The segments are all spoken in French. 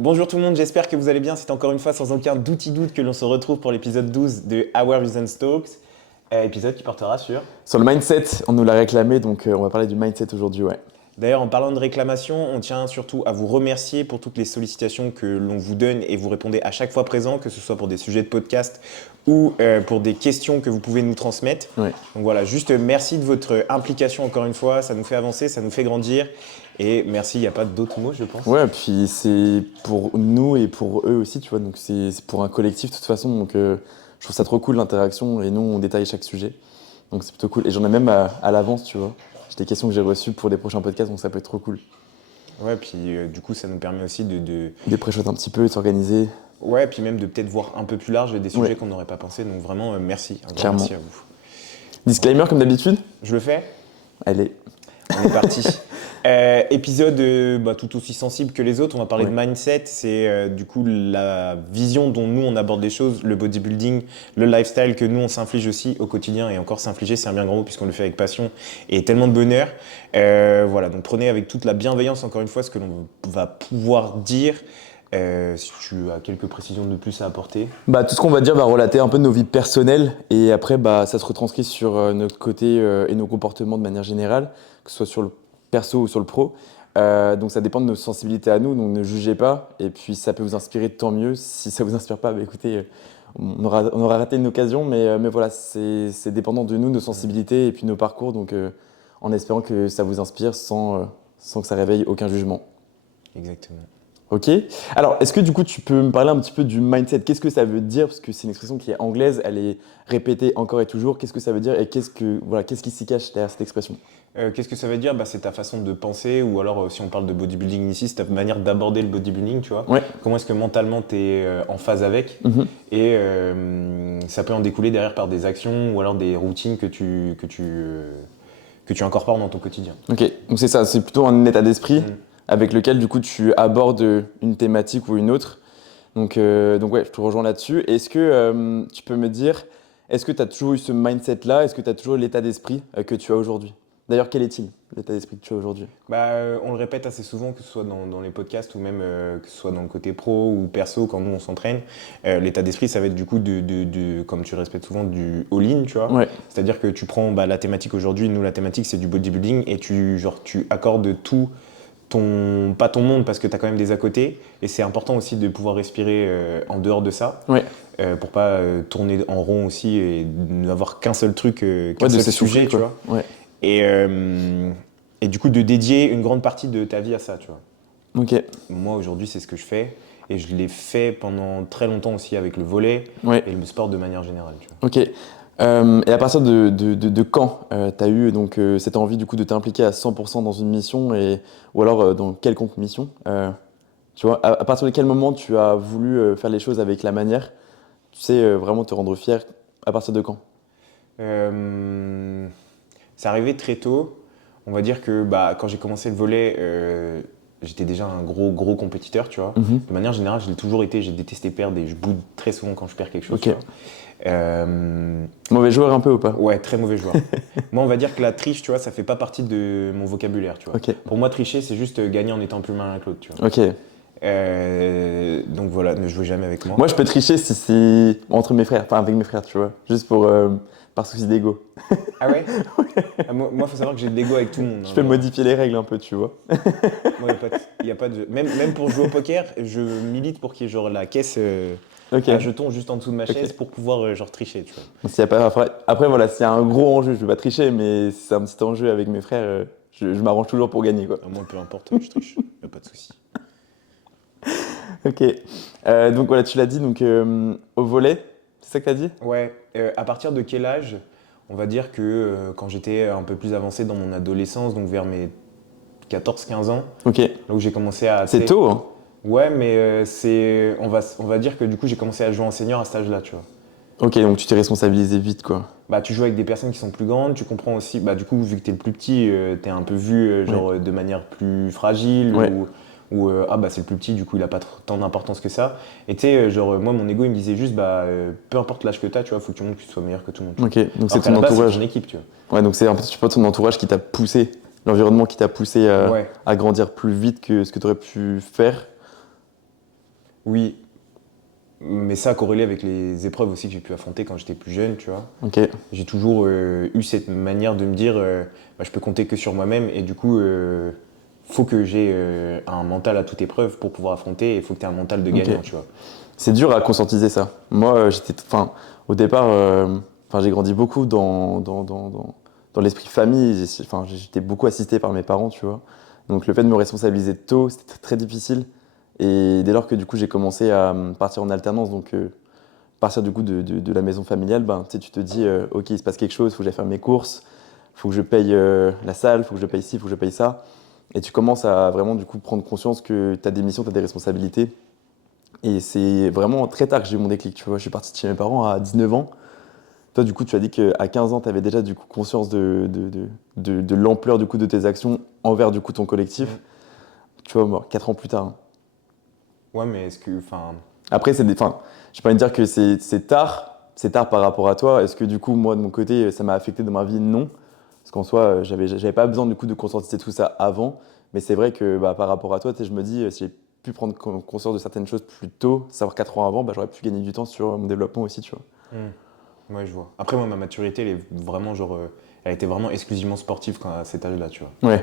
Bonjour tout le monde, j'espère que vous allez bien. C'est encore une fois sans aucun doute que l'on se retrouve pour l'épisode 12 de Our Reason Talks, épisode qui portera sur... Sur le mindset, on nous l'a réclamé, donc on va parler du mindset aujourd'hui, ouais. D'ailleurs, en parlant de réclamation, on tient surtout à vous remercier pour toutes les sollicitations que l'on vous donne et vous répondez à chaque fois présent, que ce soit pour des sujets de podcast ou pour des questions que vous pouvez nous transmettre. Ouais. Donc voilà, juste merci de votre implication encore une fois, ça nous fait avancer, ça nous fait grandir. Et merci, il n'y a pas d'autres mots, je pense. Ouais, puis c'est pour nous et pour eux aussi, tu vois, donc c'est pour un collectif de toute façon, donc je trouve ça trop cool l'interaction et nous on détaille chaque sujet, donc c'est plutôt cool. Et j'en ai même à l'avance, tu vois. J'ai des questions que j'ai reçues pour des prochains podcasts, donc ça peut être trop cool. Ouais, puis du coup, ça nous permet aussi Des pré-shots un petit peu, de s'organiser. Ouais, puis même de peut-être voir un peu plus large des sujets Ouais. qu'on n'aurait pas pensé. Donc vraiment, merci. Un grand Clairement. merci à vous. Disclaimer comme d'habitude. Je le fais? Allez. On est parti. Épisode tout aussi sensible que les autres. On va parler de mindset. C'est du coup la vision dont nous on aborde les choses, le bodybuilding, le lifestyle que nous on s'inflige aussi au quotidien. Et encore s'infliger, c'est un bien grand mot puisqu'on le fait avec passion et tellement de bonheur. Voilà, donc prenez avec toute la bienveillance encore une fois ce que l'on va pouvoir dire. Si tu as quelques précisions de plus à apporter. Tout ce qu'on va dire va relater un peu de nos vies personnelles et après ça se retranscrit sur notre côté et nos comportements de manière générale, que ce soit sur le perso ou sur le pro. Donc ça dépend de nos sensibilités à nous, donc ne jugez pas. Et puis ça peut vous inspirer, tant mieux. Si ça vous inspire pas, écoutez, on aura raté une occasion, mais voilà, c'est dépendant de nous, nos sensibilités et puis nos parcours. Donc en espérant que ça vous inspire sans que ça réveille aucun jugement. Exactement. Ok. Alors, est-ce que du coup, tu peux me parler un petit peu du mindset? Qu'est-ce que ça veut dire? Parce que c'est une expression qui est anglaise, elle est répétée encore et toujours. Qu'est-ce que ça veut dire et qu'est-ce qui s'y cache derrière cette expression? Qu'est-ce que ça veut dire? C'est ta façon de penser, ou alors si on parle de bodybuilding ici, c'est ta manière d'aborder le bodybuilding, tu vois. Ouais. Comment est-ce que mentalement tu es en phase avec? Mhm. Et ça peut en découler derrière par des actions ou alors des routines que tu incorpores dans ton quotidien. Ok. Donc c'est ça, c'est plutôt un état d'esprit Mm. avec lequel du coup tu abordes une thématique ou une autre. Donc ouais, je te rejoins là-dessus. Est-ce que tu peux me dire, est-ce que tu as toujours eu ce mindset-là? Est-ce que tu as toujours l'état d'esprit que tu as aujourd'hui? D'ailleurs, quel est-il, l'état d'esprit que tu as aujourd'hui? On le répète assez souvent, que ce soit dans les podcasts ou même que ce soit dans le côté pro ou perso, quand nous on s'entraîne. L'état d'esprit, ça va être du coup, comme tu le répètes souvent, du all-in, tu vois. Ouais. C'est-à-dire que tu prends la thématique aujourd'hui, nous la thématique c'est du bodybuilding et tu accordes tout pas ton monde parce que tu as quand même des à côté. Et c'est important aussi de pouvoir respirer en dehors de ça. Ouais. Pour pas tourner en rond aussi et n'avoir qu'un seul truc, qu'un Ouais, de seul s'essouffler, sujet, tu quoi. vois. Ouais. Et du coup, de dédier une grande partie de ta vie à ça, tu vois. Ok. Moi, aujourd'hui, c'est ce que je fais. Et je l'ai fait pendant très longtemps aussi avec le volley Ouais. et le sport de manière générale, tu vois. Ok. Et à partir de quand tu as eu donc, cette envie du coup de t'impliquer à 100% dans une mission ou alors dans quelconque mission tu vois, à partir de quel moment tu as voulu faire les choses avec la manière, tu sais, vraiment te rendre fier, à partir de quand? C'est arrivé très tôt. On va dire que quand j'ai commencé le volley, j'étais déjà un gros compétiteur, tu vois. Mhm. De manière générale, je l'ai toujours été. J'ai détesté perdre et je boude très souvent quand je perds quelque chose. Ok. Tu vois. Mauvais joueur un peu ou pas? Ouais, très mauvais joueur. Moi, on va dire que la triche, tu vois, ça fait pas partie de mon vocabulaire, tu vois. Ok. Pour moi, tricher, c'est juste gagner en étant plus malin que l'autre, tu vois. Ok. Donc voilà, ne jouez jamais avec moi. Moi, je peux tricher si c'est entre mes frères, enfin avec mes frères, tu vois, juste par souci d'ego. Ah ouais? Moi, faut savoir que j'ai de l'ego avec tout le monde. Je peux modifier les règles un peu, tu vois. Moi, y a pas de... Même pour jouer au poker, je milite pour qu'il y ait genre la caisse Ok. à jetons juste en dessous de ma chaise Ok. pour pouvoir genre tricher, tu vois. S'il y a pas, après, voilà, s'il y a un gros enjeu, je vais pas tricher, mais si c'est un petit enjeu avec mes frères, je m'arrange toujours pour gagner, quoi. Moi, peu importe, je triche, y a pas de souci. Ok. Donc voilà, tu l'as dit, donc au volet, c'est ça que t'as dit? Ouais, à partir de quel âge? On va dire que quand j'étais un peu plus avancé dans mon adolescence, donc vers mes 14-15 ans, Ok. là où j'ai commencé à... C'est tôt, hein? Ouais, mais on va dire que du coup, j'ai commencé à jouer en senior à cet âge-là, tu vois. Ok, donc tu t'es responsabilisé vite, quoi. Tu joues avec des personnes qui sont plus grandes, tu comprends aussi, du coup, vu que t'es le plus petit, t'es un peu vu de manière plus fragile Ouais. ou c'est le plus petit, du coup, il a pas tant d'importance que ça. Et tu sais, moi, mon ego, il me disait juste, peu importe l'âge que t'as, tu vois, faut que tu montres que tu sois meilleur que tout le monde. Ok, donc c'est Alors qu'à ton la base, entourage. c'est ton équipe, tu vois. Ouais, donc c'est un petit peu ton entourage qui t'a poussé, l'environnement qui t'a poussé Ouais. à grandir plus vite que ce que tu aurais pu faire. Oui, mais ça corrélé avec les épreuves aussi que j'ai pu affronter quand j'étais plus jeune, tu vois. Ok, J'ai toujours eu cette manière de me dire, bah, je peux compter que sur moi-même et du coup, faut que j'ai un mental à toute épreuve pour pouvoir affronter et il faut que tu aies un mental de ok. gagnant, tu vois. C'est dur à conscientiser ça. Moi, au départ, j'ai grandi beaucoup dans l'esprit famille. J'étais beaucoup assisté par mes parents, tu vois. Donc le fait de me responsabiliser tôt, c'était très difficile. Et dès lors que du coup j'ai commencé à partir en alternance, donc partir du coup de la maison familiale, ben, tu sais, tu te dis, ok, il se passe quelque chose, il faut que j'aille faire mes courses, il faut que je paye la salle, il faut que je paye ci, il faut que je paye ça. Et tu commences à vraiment du coup prendre conscience que tu as des missions, tu as des responsabilités. Et c'est vraiment très tard que j'ai eu mon déclic, tu vois. Je suis parti de chez mes parents à 19 ans. Toi, du coup, tu as dit qu'à 15 ans, tu avais déjà du coup conscience de l'ampleur du coup de tes actions envers du coup ton collectif. Mm. Tu vois, moi, 4 ans plus tard, hein. Ouais, mais est-ce que, enfin, Après, je peux pas dire que c'est tard par rapport à toi. Est-ce que du coup, moi, de mon côté, ça m'a affecté dans ma vie? Non. Parce qu'en soi, j'avais pas besoin du coup de conscientiser tout ça avant. Mais c'est vrai que bah, par rapport à toi, tu sais, je me dis, si j'ai pu prendre conscience de certaines choses plus tôt, savoir 4 ans avant, bah, j'aurais pu gagner du temps sur mon développement aussi, tu vois. ouais, je vois. Après, moi, ma maturité, elle est vraiment, genre, elle était vraiment exclusivement sportive quand, à cet âge-là, tu vois. Ouais,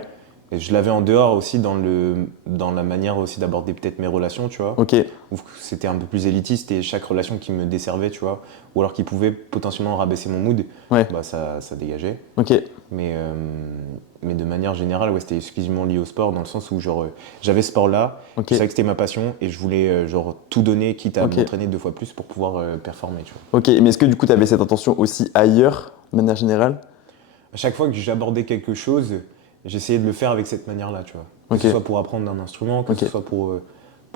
Et je l'avais en dehors aussi dans la manière aussi d'aborder peut-être mes relations, tu vois. ok, Où c'était un peu plus élitiste et chaque relation qui me desservait, tu vois, ou alors qui pouvait potentiellement rabaisser mon mood, ouais, bah ça dégageait. ok, Mais, euh, mais de manière générale, ouais, c'était exclusivement lié au sport, dans le sens où genre, j'avais ce sport-là, ok, je savais que c'était ma passion et je voulais genre, tout donner, quitte à ok, m'entraîner 2 fois plus pour pouvoir performer, tu vois. ok. Mais est-ce que du coup, tu avais cette intention aussi ailleurs, de manière générale? À chaque fois que j'abordais quelque chose, j'essayais de le faire avec cette manière-là, tu vois. Que Ok, ce soit pour apprendre un instrument, que ok, ce soit pour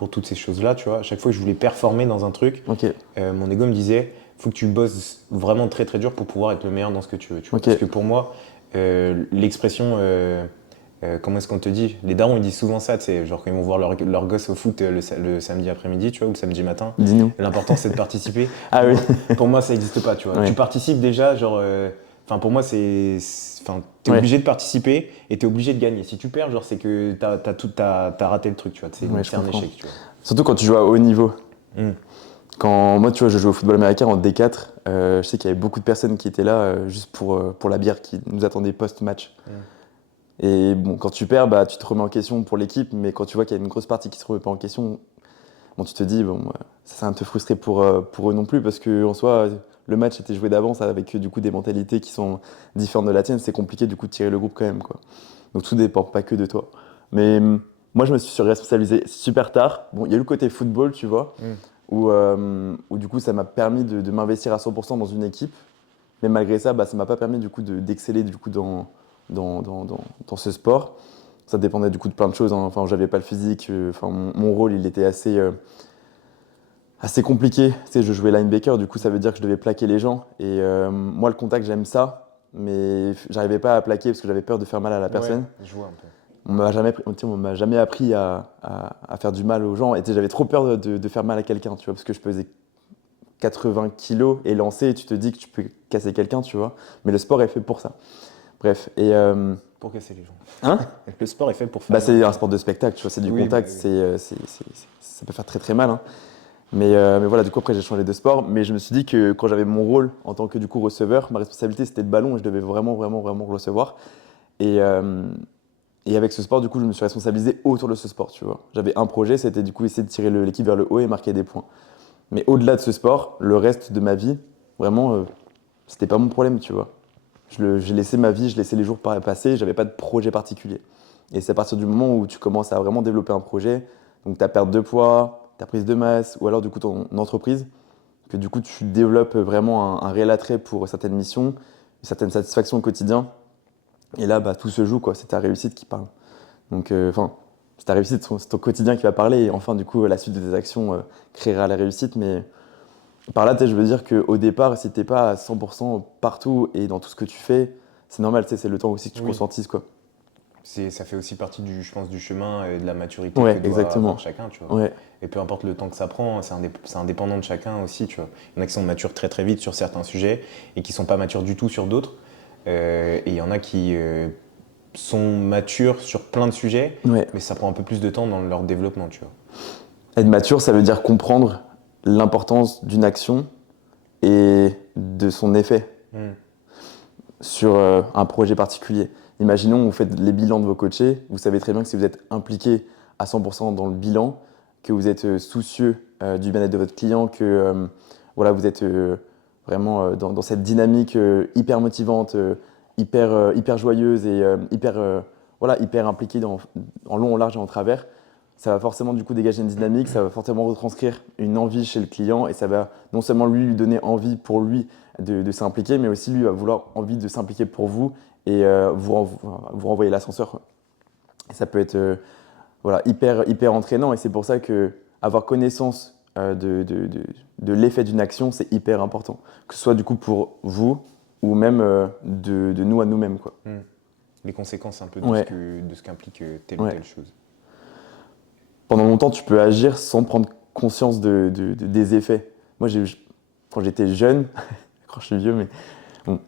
toutes ces choses-là, tu vois. À chaque fois que je voulais performer dans un truc, ok, mon ego me disait, faut que tu bosses vraiment très très dur pour pouvoir être le meilleur dans ce que tu veux, tu vois. ok, Parce que pour moi, l'expression, comment est-ce qu'on te dit? Les darons, ils disent souvent ça, tu sais, genre quand ils vont voir leur gosse au foot le samedi après-midi, tu vois, ou le samedi matin. dis-nous. L'important, c'est de participer. Ah oui, Pour moi, ça n'existe pas, tu vois. Tu ouais, participes déjà, genre, enfin, pour moi, enfin, t'es ouais, obligé de participer et t'es obligé de gagner. Si tu perds, genre, c'est que t'as raté le truc, tu vois. ouais, je C'est un comprends. échec, tu vois. Surtout quand tu joues à haut niveau. Mm. Quand moi, tu vois, je jouais au football américain en D4, je sais qu'il y avait beaucoup de personnes qui étaient là juste pour la bière qui nous attendait post-match. Mm. Et bon, quand tu perds, bah, tu te remets en question pour l'équipe, mais quand tu vois qu'il y a une grosse partie qui se remet pas en question, bon, tu te dis, bon, ça va te frustrer pour eux non plus, parce que en soi, le match était joué d'avance avec du coup des mentalités qui sont différentes de la tienne, c'est compliqué du coup de tirer le groupe quand même, quoi. Donc tout dépend pas que de toi. Mais moi, je me suis surresponsabilisé super tard. Bon, il y a eu le côté football, tu vois, Mm. où du coup, ça m'a permis de m'investir à 100% dans une équipe. Mais malgré ça, bah, ça m'a pas permis du coup d'exceller du coup dans ce sport. Ça dépendait du coup de plein de choses, hein. Enfin, j'avais pas le physique. Enfin, mon rôle, il était assez compliqué. Tu sais, je jouais linebacker, du coup, ça veut dire que je devais plaquer les gens. Et moi, le contact, j'aime ça, mais j'arrivais pas à plaquer parce que j'avais peur de faire mal à la Ouais, personne. je vois un peu. On m'a jamais appris à faire du mal aux gens. Et tu sais, j'avais trop peur de faire mal à quelqu'un, tu vois, parce que je pesais 80 kilos et lancer, et tu te dis que tu peux casser quelqu'un, tu vois. Mais le sport est fait pour ça. Bref, et Pour casser les gens. hein? Le sport est fait pour faire Bah, mal aux c'est un gens. sport de spectacle, tu vois, c'est du Oui, bah contact, oui. ça peut faire très très mal, hein. Mais voilà, du coup, après, j'ai changé de sport. Mais je me suis dit que quand j'avais mon rôle en tant que du coup receveur, ma responsabilité c'était de ballon et je devais vraiment, vraiment, vraiment recevoir. Et, euh, et avec ce sport, du coup, je me suis responsabilisé autour de ce sport, tu vois. J'avais un projet, c'était du coup essayer de tirer l'équipe vers le haut et marquer des points. Mais au-delà de ce sport, le reste de ma vie, vraiment, c'était pas mon problème, tu vois. J'ai laissé ma vie, je laissais les jours passer, j'avais pas de projet particulier. Et c'est à partir du moment où tu commences à vraiment développer un projet, donc ta perte de poids, ta prise de masse, ou alors du coup ton entreprise, que du coup tu développes vraiment un réel attrait pour certaines missions, une certaine satisfaction au quotidien. Et là, bah, tout se joue, quoi. C'est ta réussite qui parle. Donc, c'est ta réussite, c'est ton quotidien qui va parler. Et enfin, du coup, la suite de tes actions créera la réussite. Mais par là, tu sais, je veux dire qu'au départ, si t'es pas à 100% partout et dans tout ce que tu fais, c'est normal, tu sais, c'est le temps aussi que tu Oui. conscientises, quoi. Ça fait aussi partie je pense, du chemin et de la maturité que Ouais, doit avoir exactement. chacun, tu vois. Ouais, Et peu importe le temps que ça prend, c'est indépendant de chacun aussi, tu vois. Il y en a qui sont matures très très vite sur certains sujets et qui sont pas matures du tout sur d'autres. Et il y en a qui sont matures sur plein de sujets, ouais. mais ça prend un peu plus de temps dans leur développement, tu vois. Être mature, ça veut dire comprendre l'importance d'une action et de son effet sur un projet particulier. Imaginons, vous faites les bilans de vos coachés, vous savez très bien que si vous êtes impliqué à 100% dans le bilan, que vous êtes soucieux du bien-être de votre client, que voilà, vous êtes vraiment dans cette dynamique hyper motivante, hyper joyeuse et hyper impliqué en long, en large et en travers, ça va forcément du coup dégager une dynamique, ça va forcément retranscrire une envie chez le client et ça va non seulement lui donner envie pour lui de s'impliquer, mais aussi lui va vouloir envie de s'impliquer pour vous et vous renvoyer l'ascenseur. Et ça peut être voilà, hyper entraînant et c'est pour ça que avoir connaissance de l'effet d'une action, c'est hyper important. Que ce soit du coup pour vous ou même de nous à nous-mêmes, quoi. Les conséquences un peu Ouais. de ce qu'implique telle ou Ouais. telle chose. Pendant longtemps, tu peux agir sans prendre conscience des effets. Moi, quand j'étais jeune, quand je suis vieux, mais bon,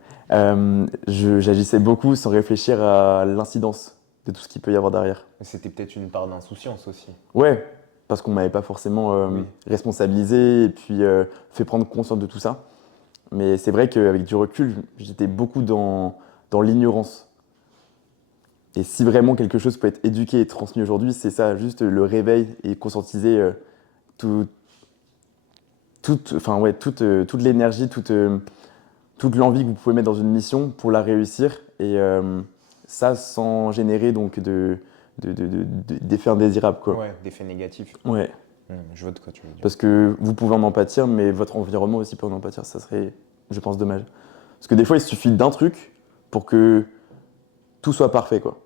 j'agissais beaucoup sans réfléchir à l'incidence de tout ce qu'il peut y avoir derrière. C'était peut-être une part d'insouciance aussi. Ouais, parce qu'on m'avait pas forcément Oui. responsabilisé et puis fait prendre conscience de tout ça. Mais c'est vrai qu'avec du recul, j'étais beaucoup dans l'ignorance. Et si vraiment quelque chose peut être éduqué et transmis aujourd'hui, c'est ça, juste le réveil et conscientiser tout, toute l'énergie, toute l'envie que vous pouvez mettre dans une mission pour la réussir. Et ça sans générer donc d'effets indésirables, quoi. Ouais, d'effets négatifs. Ouais. Je vois de quoi tu veux dire. Parce que vous pouvez en pâtir, mais votre environnement aussi peut en pâtir. Ça serait, je pense, dommage. Parce que des fois, il suffit d'un truc pour que tout soit parfait, quoi.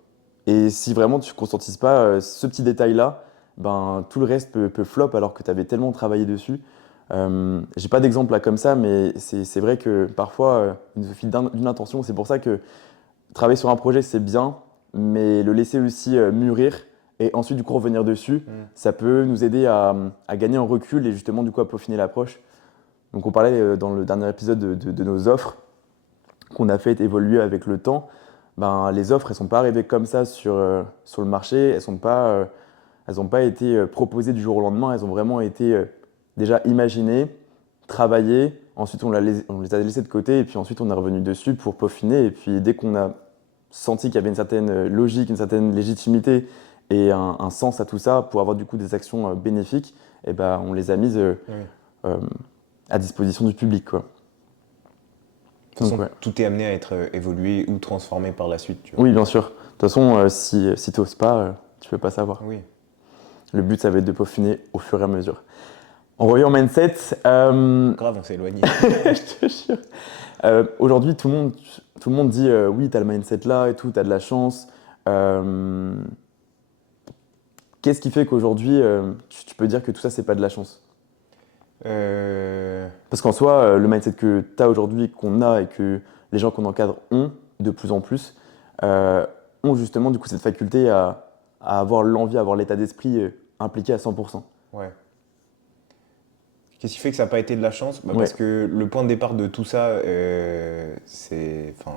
Et si vraiment tu ne conscientises pas ce petit détail-là, ben, tout le reste peut flop alors que tu avais tellement travaillé dessus. J'ai pas d'exemple là comme ça, mais c'est vrai que parfois, il suffit d'une intention. C'est pour ça que travailler sur un projet, c'est bien, mais le laisser aussi mûrir et ensuite du coup revenir dessus, ça peut nous aider à gagner en recul et justement du coup à peaufiner l'approche. Donc on parlait dans le dernier épisode de nos offres qu'on a fait évoluer avec le temps. Ben, les offres, elles ne sont pas arrivées comme ça sur le marché, elles n'ont pas été proposées du jour au lendemain, elles ont vraiment été déjà imaginées, travaillées, ensuite on les a laissées de côté et puis ensuite on est revenu dessus pour peaufiner et puis dès qu'on a senti qu'il y avait une certaine logique, une certaine légitimité et un sens à tout ça pour avoir du coup des actions bénéfiques, et ben, on les a mises à disposition du public, quoi. De toute façon, Donc, ouais. tout est amené à être évolué ou transformé par la suite. Tu vois. Oui, bien sûr. De toute façon, si tu n'oses pas, tu ne peux pas savoir. Oui. Le but, ça va être de peaufiner au fur et à mesure. En revenant au mindset, Grave, on s'est éloigné. je te jure. Aujourd'hui, tout le monde dit oui, tu as le mindset là et tout, tu as de la chance. Qu'est-ce qui fait qu'aujourd'hui, tu peux dire que tout ça, c'est pas de la chance? Parce qu'en soi, le mindset que tu as aujourd'hui, qu'on a et que les gens qu'on encadre ont de plus en plus, ont justement du coup cette faculté à avoir l'envie, à avoir l'état d'esprit impliqué à 100%. Ouais. Qu'est-ce qui fait que ça n'a pas été de la chance? Ouais. Parce que le point de départ de tout ça, c'est. Enfin,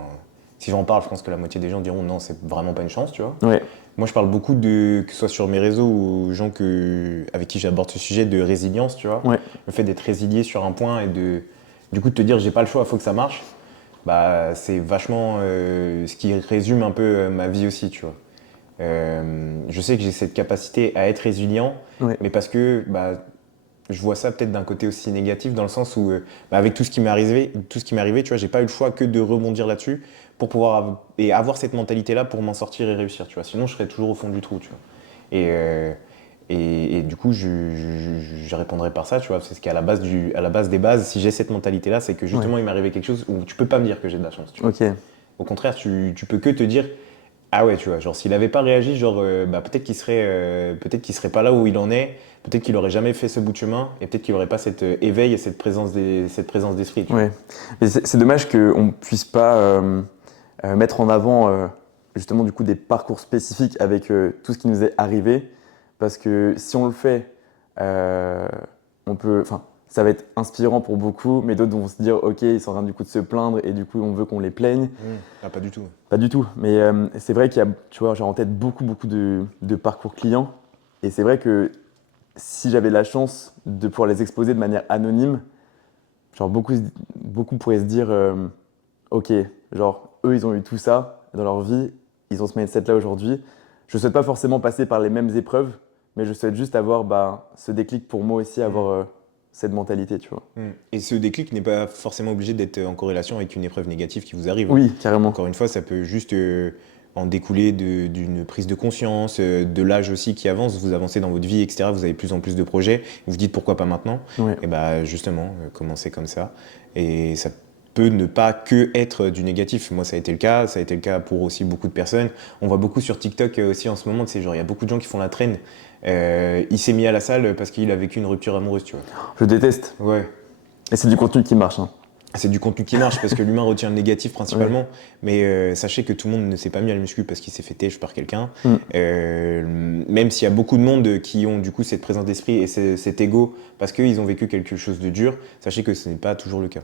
si j'en parle, je pense que la moitié des gens diront non, c'est vraiment pas une chance, tu vois. Ouais. Moi, je parle beaucoup que ce soit sur mes réseaux ou aux gens avec qui j'aborde ce sujet de résilience, tu vois. Ouais. Le fait d'être résilié sur un point et du coup, de te dire j'ai pas le choix, il faut que ça marche, bah, c'est vachement ce qui résume un peu ma vie aussi, tu vois. Je sais que j'ai cette capacité à être résilient, Ouais. mais parce que bah, je vois ça peut-être d'un côté aussi négatif, dans le sens où, avec tout ce qui m'est arrivé, tu vois, j'ai pas eu le choix que de rebondir là-dessus pour pouvoir avoir cette mentalité-là pour m'en sortir et réussir, tu vois. Sinon, je serais toujours au fond du trou, tu vois. Et du coup, je répondrai par ça, tu vois. C'est ce qui est à la base des bases. Si j'ai cette mentalité-là, c'est que justement, il m'est arrivé quelque chose où tu peux pas me dire que j'ai de la chance, tu vois. Ok. Au contraire, tu peux que te dire, ah ouais, tu vois, genre s'il avait pas réagi, genre bah, peut-être qu'il serait pas là où il en est, peut-être qu'il aurait jamais fait ce bout de chemin, et peut-être qu'il aurait pas cet éveil et cette présence d'esprit. Tu vois. Ouais. Mais c'est dommage qu'on puisse pas mettre en avant justement du coup des parcours spécifiques avec tout ce qui nous est arrivé, parce que si on le fait, ça va être inspirant pour beaucoup, mais d'autres vont se dire ok, ils sont en train du coup de se plaindre et du coup on veut qu'on les plaigne. Ah, pas du tout. Pas du tout, mais c'est vrai qu'il y a, tu vois, j'ai en tête beaucoup de parcours clients, et c'est vrai que si j'avais la chance de pouvoir les exposer de manière anonyme, genre beaucoup pourraient se dire, ok, genre eux ils ont eu tout ça dans leur vie, ils ont ce mindset-là aujourd'hui. Je souhaite pas forcément passer par les mêmes épreuves, mais je souhaite juste avoir ce déclic pour moi aussi, avoir cette mentalité, tu vois. Et ce déclic n'est pas forcément obligé d'être en corrélation avec une épreuve négative qui vous arrive, hein. Oui, carrément. Encore une fois, ça peut juste en découler d'une prise de conscience, de l'âge aussi qui avance, vous avancez dans votre vie, etc. Vous avez de plus en plus de projets, vous vous dites pourquoi pas maintenant? Ouais. Et bah justement, commencez comme ça. Et ça peut ne pas que être du négatif. Moi, ça a été le cas pour aussi beaucoup de personnes. On voit beaucoup sur TikTok aussi en ce moment, c'est genre il y a beaucoup de gens qui font la traîne. Il s'est mis à la salle parce qu'il a vécu une rupture amoureuse, tu vois. Je déteste. Ouais. Et c'est du contenu qui marche, hein. C'est du contenu qui marche parce que l'humain retient le négatif principalement. Ouais. Mais sachez que tout le monde ne s'est pas mis à la muscu parce qu'il s'est fait têche par quelqu'un. Mm. Même s'il y a beaucoup de monde qui ont du coup cette présence d'esprit et cet ego parce qu'ils ont vécu quelque chose de dur, sachez que ce n'est pas toujours le cas.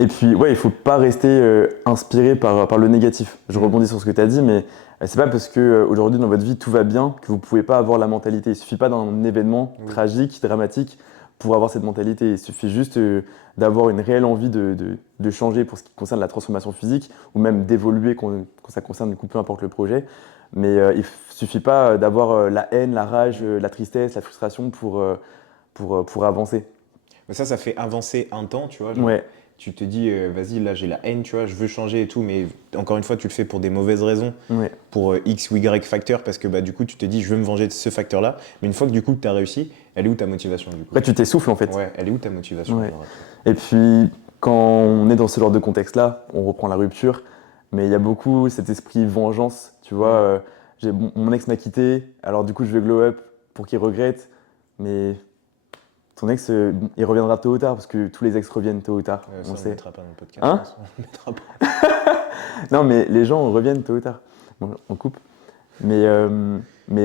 Et puis, ouais, il faut pas rester inspiré par le négatif. Je rebondis sur ce que tu as dit, mais c'est pas parce que aujourd'hui dans votre vie tout va bien que vous pouvez pas avoir la mentalité. Il suffit pas d'un événement tragique, dramatique pour avoir cette mentalité. Il suffit juste d'avoir une réelle envie de changer pour ce qui concerne la transformation physique ou même d'évoluer quand ça concerne du coup peu importe le projet. Mais il suffit pas d'avoir la haine, la rage, la tristesse, la frustration pour avancer. Mais ça fait avancer un temps, tu vois. Genre, Ouais. tu te dis, vas-y, là j'ai la haine, tu vois, je veux changer et tout, mais encore une fois, tu le fais pour des mauvaises raisons, Ouais. pour X ou Y facteur, parce que bah, du coup, tu te dis, je veux me venger de ce facteur-là. Mais une fois que du coup, tu as réussi, elle est où ta motivation du coup? Après, tu t'essouffles en fait. Ouais, elle est où ta motivation? Ouais. Genre, après Et puis, quand on est dans ce genre de contexte-là, on reprend la rupture, mais il y a beaucoup cet esprit vengeance, tu vois. Mon ex m'a quitté, alors du coup, je vais glow up pour qu'il regrette, mais ton ex, il reviendra tôt ou tard, parce que tous les ex reviennent tôt ou tard, Ça, on on sait. mettra pas dans le podcast. Hein? On le mettra pas. Non, mais les gens reviennent tôt ou tard. Bon, on coupe. Mais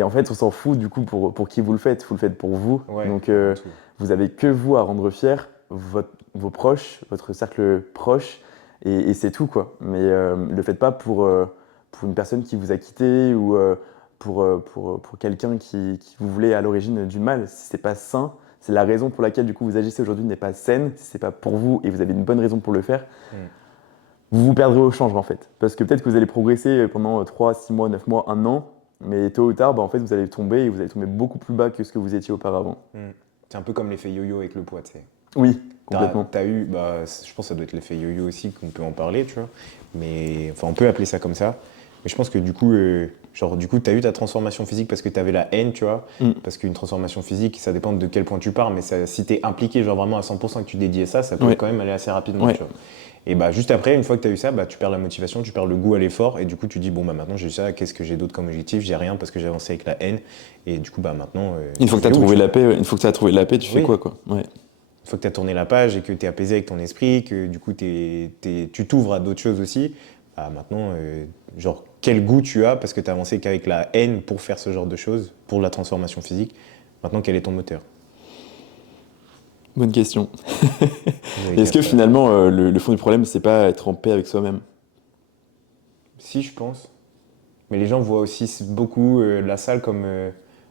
en fait, on s'en fout du coup pour qui vous le faites. Vous le faites pour vous. Ouais, Donc, avant tout. vous avez que vous à rendre fier, vos proches, votre cercle proche, et c'est tout quoi. Mais le faites pas pour une personne qui vous a quitté ou pour quelqu'un qui vous voulait à l'origine du mal. Si c'est pas sain, c'est la raison pour laquelle du coup vous agissez aujourd'hui n'est pas saine. Si c'est pas pour vous et vous avez une bonne raison pour le faire. Vous vous perdrez au change en fait. Parce que peut-être que vous allez progresser pendant 3, 6 mois, 9 mois, 1 an, mais tôt ou tard, bah, en fait, vous allez tomber et vous allez tomber beaucoup plus bas que ce que vous étiez auparavant. C'est un peu comme l'effet yo-yo avec le poids, tu sais. Oui, complètement. T'as eu, bah, je pense que ça doit être l'effet yo-yo aussi, qu'on peut en parler, tu vois. Mais, enfin, on peut appeler ça comme ça. Mais je pense que du coup, t'as eu ta transformation physique parce que t'avais la haine, tu vois. Parce qu'une transformation physique, ça dépend de quel point tu pars, mais si t'es impliqué, genre vraiment à 100% que tu dédies ça peut quand même aller assez rapidement, tu vois. Et bah, juste après, une fois que tu as eu ça, bah, tu perds la motivation, tu perds le goût à l'effort, et du coup, tu dis, bon, bah, maintenant j'ai eu ça, qu'est-ce que j'ai d'autre comme objectif? J'ai rien parce que j'ai avancé avec la haine, et du coup, bah, maintenant. Une fois que tu as trouvé la paix, tu fais quoi? Ouais. Une fois que tu as tourné la page et que tu es apaisé avec ton esprit, que du coup, tu t'ouvres à d'autres choses aussi, bah, maintenant, genre, quel goût tu as parce que tu as avancé qu'avec la haine pour faire ce genre de choses, pour la transformation physique. Maintenant, quel est ton moteur? Bonne question. Est-ce que finalement, le fond du problème, c'est pas être en paix avec soi-même? Si, je pense. Mais les gens voient aussi beaucoup la salle comme.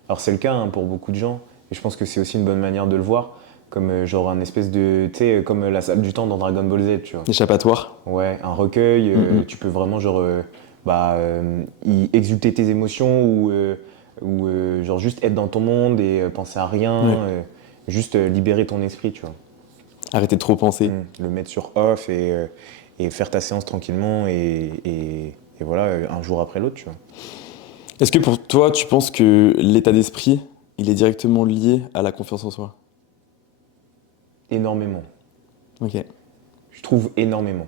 Alors, c'est le cas hein, pour beaucoup de gens, et je pense que c'est aussi une bonne manière de le voir, comme genre un espèce de. Tu sais, comme la salle du temps dans Dragon Ball Z, tu vois. Échappatoire. Ouais, un recueil, tu peux vraiment genre. Y exulter tes émotions ou genre juste être dans ton monde et penser à rien, juste libérer ton esprit, tu vois. Arrêter de trop penser. Le mettre sur off et faire ta séance tranquillement et voilà, un jour après l'autre, tu vois. Est-ce que pour toi, tu penses que l'état d'esprit, il est directement lié à la confiance en soi? Énormément. Ok. Je trouve énormément.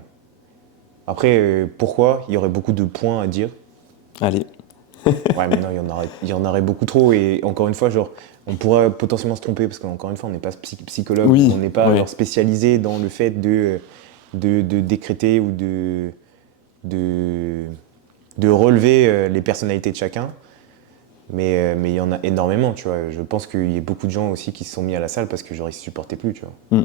Après, pourquoi? Il y aurait beaucoup de points à dire. Allez. Ouais, mais non, il y en aurait beaucoup trop. Et encore une fois, genre, on pourrait potentiellement se tromper parce qu'encore une fois, on n'est pas psychologue, on n'est pas genre, spécialisé dans le fait de décréter ou de relever les personnalités de chacun. Mais il y en a énormément, tu vois. Je pense qu'il y a beaucoup de gens aussi qui se sont mis à la salle parce que genre, ils se supportaient plus, tu vois.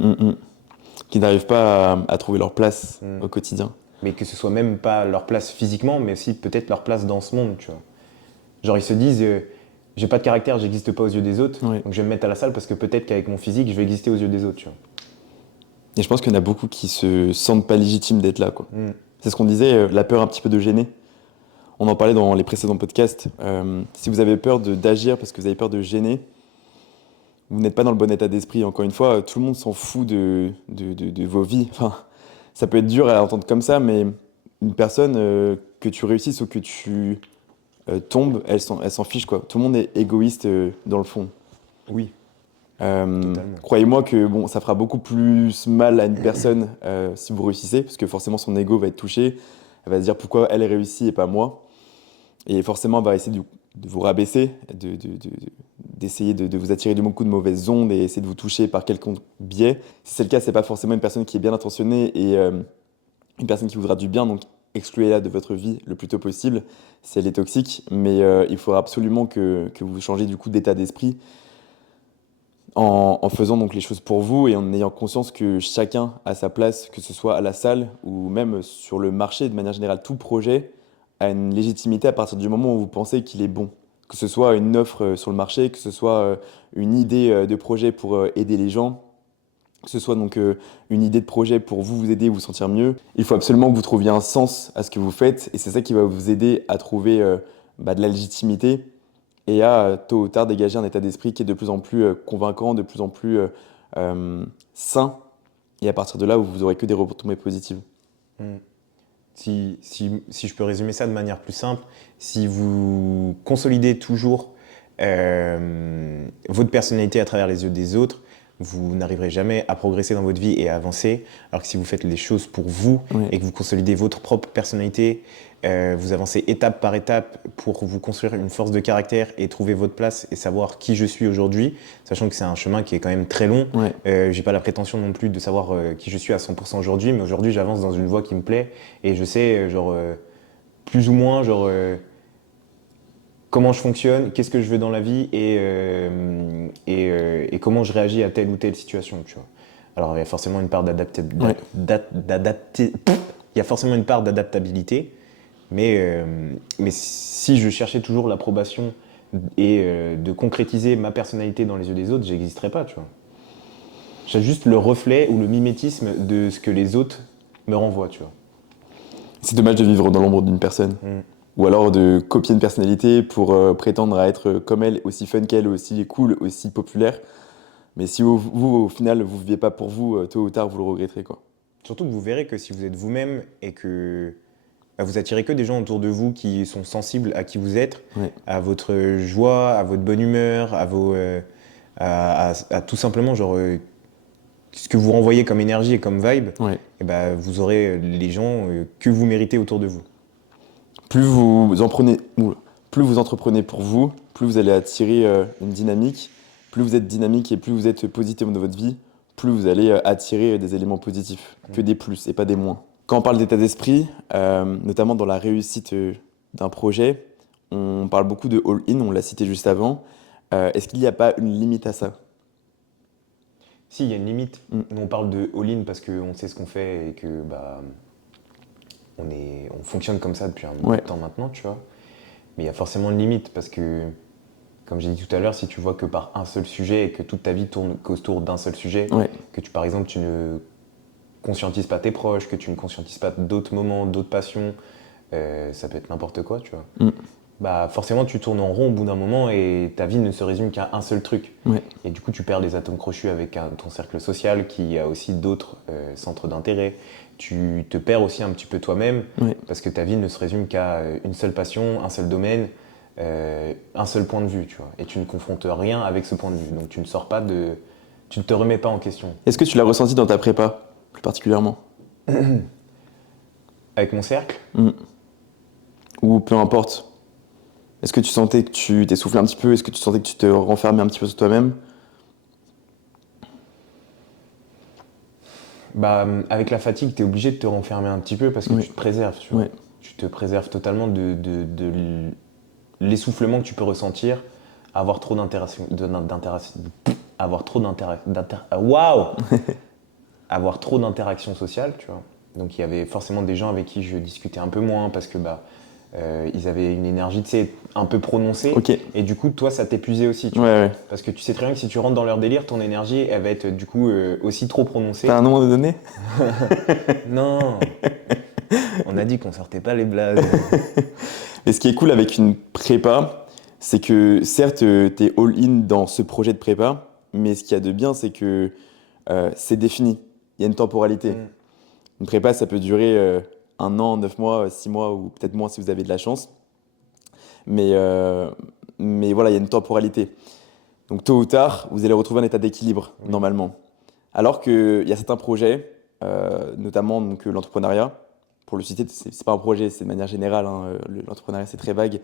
Qui n'arrivent pas à trouver leur place au quotidien. Mais que ce soit même pas leur place physiquement, mais aussi peut-être leur place dans ce monde, tu vois. Genre ils se disent, j'ai pas de caractère, j'existe pas aux yeux des autres, Ouais. donc je vais me mettre à la salle parce que peut-être qu'avec mon physique, je vais exister aux yeux des autres, tu vois. Et je pense qu'il y en a beaucoup qui se sentent pas légitimes d'être là, quoi. Mm. C'est ce qu'on disait, la peur un petit peu de gêner. On en parlait dans les précédents podcasts. Si vous avez peur d'agir parce que vous avez peur de gêner, vous n'êtes pas dans le bon état d'esprit. Encore une fois, tout le monde s'en fout de vos vies. Enfin, ça peut être dur à entendre comme ça, mais une personne, que tu réussisses ou que tu tombes, elle s'en fiche, quoi. Tout le monde est égoïste dans le fond. Oui, totalement. Croyez-moi que bon, ça fera beaucoup plus mal à une personne si vous réussissez, parce que forcément son ego va être touché. Elle va se dire pourquoi elle réussit et pas moi. Et forcément, elle va essayer de vous rabaisser, d'essayer de vous attirer du beaucoup de mauvaises ondes et essayer de vous toucher par quelconque biais. Si c'est le cas, c'est pas forcément une personne qui est bien intentionnée et une personne qui voudra du bien, donc excluez-la de votre vie le plus tôt possible si elle est toxique. Mais il faudra absolument que vous changiez du coup d'état d'esprit en faisant donc les choses pour vous et en ayant conscience que chacun a sa place, que ce soit à la salle ou même sur le marché de manière générale. Tout projet a une légitimité à partir du moment où vous pensez qu'il est bon. Que ce soit une offre sur le marché, que ce soit une idée de projet pour aider les gens, que ce soit donc une idée de projet pour vous aider, vous sentir mieux. Il faut absolument que vous trouviez un sens à ce que vous faites et c'est ça qui va vous aider à trouver de la légitimité et à tôt ou tard dégager un état d'esprit qui est de plus en plus convaincant, de plus en plus sain. Et à partir de là, vous aurez que des retombées positives. Mm. Si je peux résumer ça de manière plus simple, si vous consolidez toujours votre personnalité à travers les yeux des autres, vous n'arriverez jamais à progresser dans votre vie et à avancer. Alors que si vous faites les choses pour vous Oui. et que vous consolidez votre propre personnalité, vous avancez étape par étape pour vous construire une force de caractère et trouver votre place et savoir qui je suis aujourd'hui, sachant que c'est un chemin qui est quand même très long. Ouais. J'ai pas la prétention non plus de savoir qui je suis à 100% aujourd'hui, mais aujourd'hui j'avance dans une voie qui me plaît et je sais plus ou moins comment je fonctionne, qu'est-ce que je veux dans la vie et comment je réagis à telle ou telle situation, tu vois. Alors il y a forcément une part il y a forcément une part d'adaptabilité, mais si je cherchais toujours l'approbation et de concrétiser ma personnalité dans les yeux des autres, j'existerais pas, tu vois. J'ai juste le reflet ou le mimétisme de ce que les autres me renvoient, tu vois. C'est dommage de vivre dans l'ombre d'une personne. Mm. Ou alors de copier une personnalité pour prétendre à être comme elle, aussi fun qu'elle, aussi cool, aussi populaire. Mais si vous, au final, vous ne viviez pas pour vous, tôt ou tard, vous le regretterez, quoi. Surtout que vous verrez que si vous êtes vous-même et que vous attirez que des gens autour de vous qui sont sensibles à qui vous êtes, Ouais. à votre joie, à votre bonne humeur, à tout simplement ce que vous renvoyez comme énergie et comme vibe, Ouais. et ben, vous aurez les gens que vous méritez autour de vous. Plus plus vous entreprenez pour vous, plus vous allez attirer une dynamique. Plus vous êtes dynamique et plus vous êtes positif dans votre vie, plus vous allez attirer des éléments positifs, que des plus et pas des moins. Quand on parle d'état d'esprit, notamment dans la réussite d'un projet, on parle beaucoup de all-in, on l'a cité juste avant. Est-ce qu'il n'y a pas une limite à ça? Si, il y a une limite. Mm. Nous, on parle de all-in parce qu'on sait ce qu'on fait et que on fonctionne comme ça depuis un bout Ouais. de temps maintenant, tu vois. Mais il y a forcément une limite parce que, comme j'ai dit tout à l'heure, si tu vois que par un seul sujet et que toute ta vie tourne qu'autour d'un seul sujet, Ouais. que par exemple, tu ne conscientises pas tes proches, que tu ne conscientises pas d'autres moments, d'autres passions, ça peut être n'importe quoi, tu vois. Mm. Bah forcément, tu tournes en rond au bout d'un moment et ta vie ne se résume qu'à un seul truc. Ouais. Et du coup, tu perds des atomes crochus avec ton cercle social qui a aussi d'autres centres d'intérêt. Tu te perds aussi un petit peu toi-même Ouais. parce que ta vie ne se résume qu'à une seule passion, un seul domaine, un seul point de vue, tu vois. Et tu ne confrontes rien avec ce point de vue. Donc tu ne te remets pas en question. Est-ce que tu l'as ressenti dans ta prépa, plus particulièrement? Avec mon cercle, Ou peu importe. Est-ce que tu sentais que tu t'essoufflais un petit peu? Est-ce que tu sentais que tu te renfermais un petit peu sur toi-même? bah, avec la fatigue, tu es obligé de te renfermer un petit peu parce que Oui. tu te préserves, tu vois. Ouais. Tu te préserves totalement de l'essoufflement que tu peux ressentir, avoir trop d'interaction, waouh, avoir trop d'interactions sociales, tu vois. Donc il y avait forcément des gens avec qui je discutais un peu moins parce que ils avaient une énergie, tu sais, un peu prononcée. Ok. Et du coup, toi, ça t'épuisait aussi, tu Ouais, vois. ouais. Parce que tu sais très bien que si tu rentres dans leur délire, ton énergie, elle va être du coup aussi trop prononcée. T'as un nom à donner? Non, on a dit qu'on sortait pas les blazes. Mais ce qui est cool avec une prépa, c'est que certes, t'es all-in dans ce projet de prépa, mais ce qu'il y a de bien, c'est que c'est défini. Il y a une temporalité. Mm. Une prépa, ça peut durer 1 an, 9 mois, 6 mois, ou peut-être moins si vous avez de la chance. Mais, euh, mais voilà, il y a une temporalité. Donc tôt ou tard, vous allez retrouver un état d'équilibre, Oui. normalement. Alors qu'il y a certains projets, notamment donc, l'entrepreneuriat, pour le citer, c'est pas un projet, c'est de manière générale, hein, l'entrepreneuriat c'est très vague,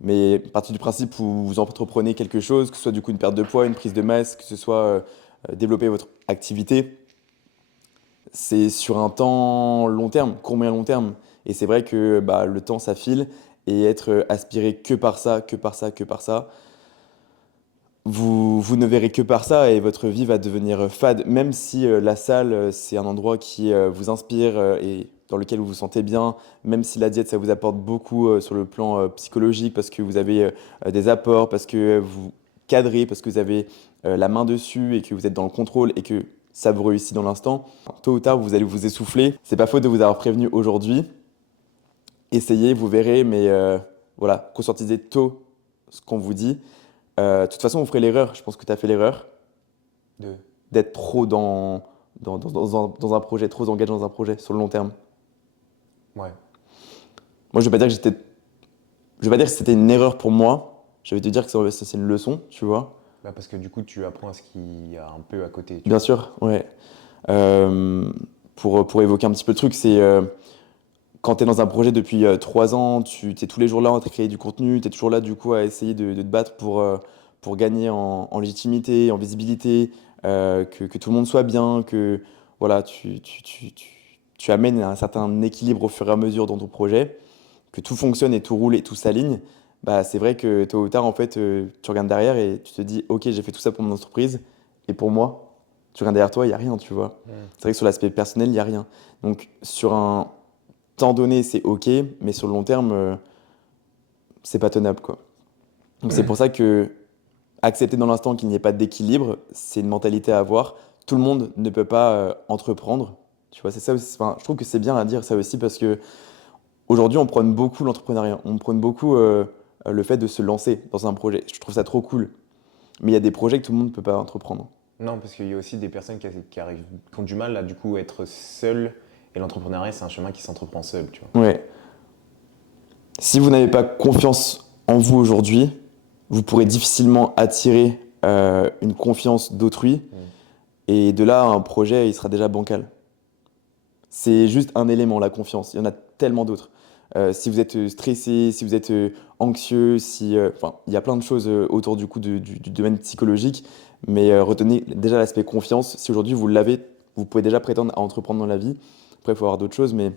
mais à partir du principe où vous entreprenez quelque chose, que ce soit du coup une perte de poids, une prise de masse, que ce soit développer votre activité, c'est sur un temps long terme, court moyen long terme. Et c'est vrai que bah, le temps ça file et être aspiré que par ça, que par ça, que par ça, vous ne verrez que par ça et votre vie va devenir fade, même si la salle, c'est un endroit qui vous inspire et dans lequel vous vous sentez bien, même si la diète, ça vous apporte beaucoup sur le plan psychologique, parce que vous avez des apports, parce que vous cadrez, parce que vous avez la main dessus et que vous êtes dans le contrôle et que ça vous réussit dans l'instant. Tôt ou tard, vous allez vous essouffler. C'est pas faute de vous avoir prévenu aujourd'hui. Essayez, vous verrez, mais voilà, conscientisez tôt ce qu'on vous dit. De toute façon, vous ferez l'erreur. Je pense que tu as fait l'erreur De... d'être trop dans un projet, trop engagé dans un projet sur le long terme. Ouais. Moi, je vais pas dire que j'étais, je vais pas dire que c'était une erreur pour moi. Je vais te dire que c'est une leçon, tu vois. Bah, parce que du coup, tu apprends à ce qu'il y a un peu à côté. Tu Bien vois. sûr, ouais. Euh, pour évoquer un petit peu le truc, c'est quand tu es dans un projet depuis 3 ans, tu es tous les jours là à créer du contenu, tu es toujours là du coup à essayer de te battre pour gagner en légitimité, en visibilité, que tout le monde soit bien, que voilà, tu amènes un certain équilibre au fur et à mesure dans ton projet, que tout fonctionne et tout roule et tout s'aligne. Bah, c'est vrai que tôt ou tard, en fait, tu regardes derrière et tu te dis, ok, j'ai fait tout ça pour mon entreprise et pour moi, tu regardes derrière toi, il n'y a rien, tu vois. Mm. C'est vrai que sur l'aspect personnel, il n'y a rien. Donc, sur un temps donné, c'est ok, mais sur le long terme, c'est pas tenable, quoi. Donc c'est pour ça que accepter dans l'instant qu'il n'y ait pas d'équilibre, c'est une mentalité à avoir. Tout le monde ne peut pas entreprendre. Tu vois, c'est ça aussi. Enfin, je trouve que c'est bien à dire ça aussi parce que aujourd'hui, on prône beaucoup l'entrepreneuriat. On prône beaucoup le fait de se lancer dans un projet. Je trouve ça trop cool. Mais il y a des projets que tout le monde ne peut pas entreprendre. Non, parce qu'il y a aussi des personnes qui ont du mal à du coup être seules. Et l'entrepreneuriat, c'est un chemin qui s'entreprend seul, tu vois. Ouais. Si vous n'avez pas confiance en vous aujourd'hui, vous pourrez difficilement attirer une confiance d'autrui. Mm. Et de là, un projet, il sera déjà bancal. C'est juste un élément, la confiance. Il y en a tellement d'autres. Si vous êtes stressé, si vous êtes anxieux, enfin, il y a plein de choses autour du coup du domaine psychologique. Mais retenez déjà l'aspect confiance. Si aujourd'hui vous l'avez, vous pouvez déjà prétendre à entreprendre dans la vie. Après, il faut avoir d'autres choses, mais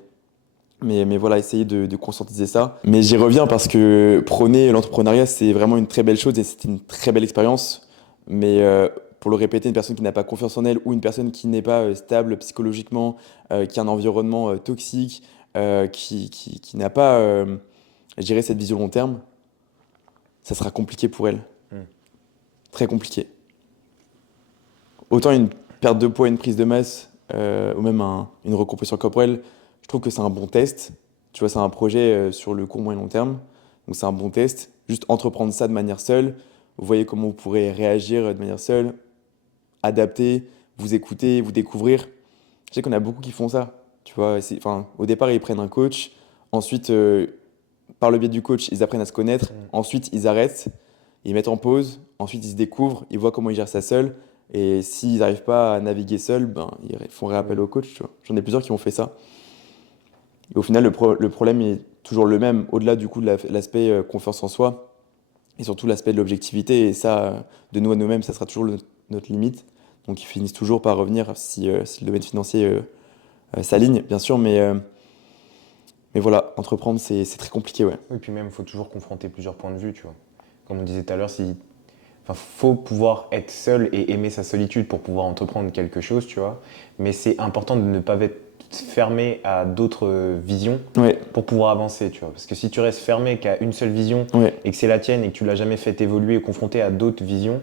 voilà, essayez de conscientiser ça. Mais j'y reviens parce que prôner l'entrepreneuriat, c'est vraiment une très belle chose et c'est une très belle expérience. Mais pour le répéter, une personne qui n'a pas confiance en elle ou une personne qui n'est pas stable psychologiquement, qui a un environnement toxique, qui n'a pas, je dirais, cette vision long terme, ça sera compliqué pour elle. Mm. Très compliqué. Autant une perte de poids, une prise de masse, ou même une recomposition corporelle, je trouve que c'est un bon test. Tu vois, c'est un projet sur le court, moyen, long terme. Donc c'est un bon test. Juste entreprendre ça de manière seule. Vous voyez comment vous pourrez réagir de manière seule, adapter, vous écouter, vous découvrir. Je sais qu'on a beaucoup qui font ça. Tu vois, enfin, au départ, ils prennent un coach. Ensuite, par le biais du coach, ils apprennent à se connaître. Mm. Ensuite, ils arrêtent, ils mettent en pause. Ensuite, ils se découvrent, ils voient comment ils gèrent ça seul. Et s'ils n'arrivent pas à naviguer seuls, ben, ils font réappel Oui. au coach. Tu vois. J'en ai plusieurs qui ont fait ça. Et au final, le problème est toujours le même, au-delà du coup de l'aspect confiance en soi, et surtout l'aspect de l'objectivité. Et ça, de nous à nous-mêmes, ça sera toujours notre limite. Donc ils finissent toujours par revenir si le domaine financier s'aligne, bien sûr. Mais voilà, entreprendre, c'est très compliqué, ouais. Oui, puis même, il faut toujours confronter plusieurs points de vue, tu vois. Comme on disait tout à l'heure, enfin, faut pouvoir être seul et aimer sa solitude pour pouvoir entreprendre quelque chose, tu vois. Mais c'est important de ne pas être fermé à d'autres visions Ouais, pour pouvoir avancer, tu vois. Parce que si tu restes fermé qu'à une seule vision ouais. et que c'est la tienne et que tu l'as jamais fait évoluer et confronté à d'autres visions,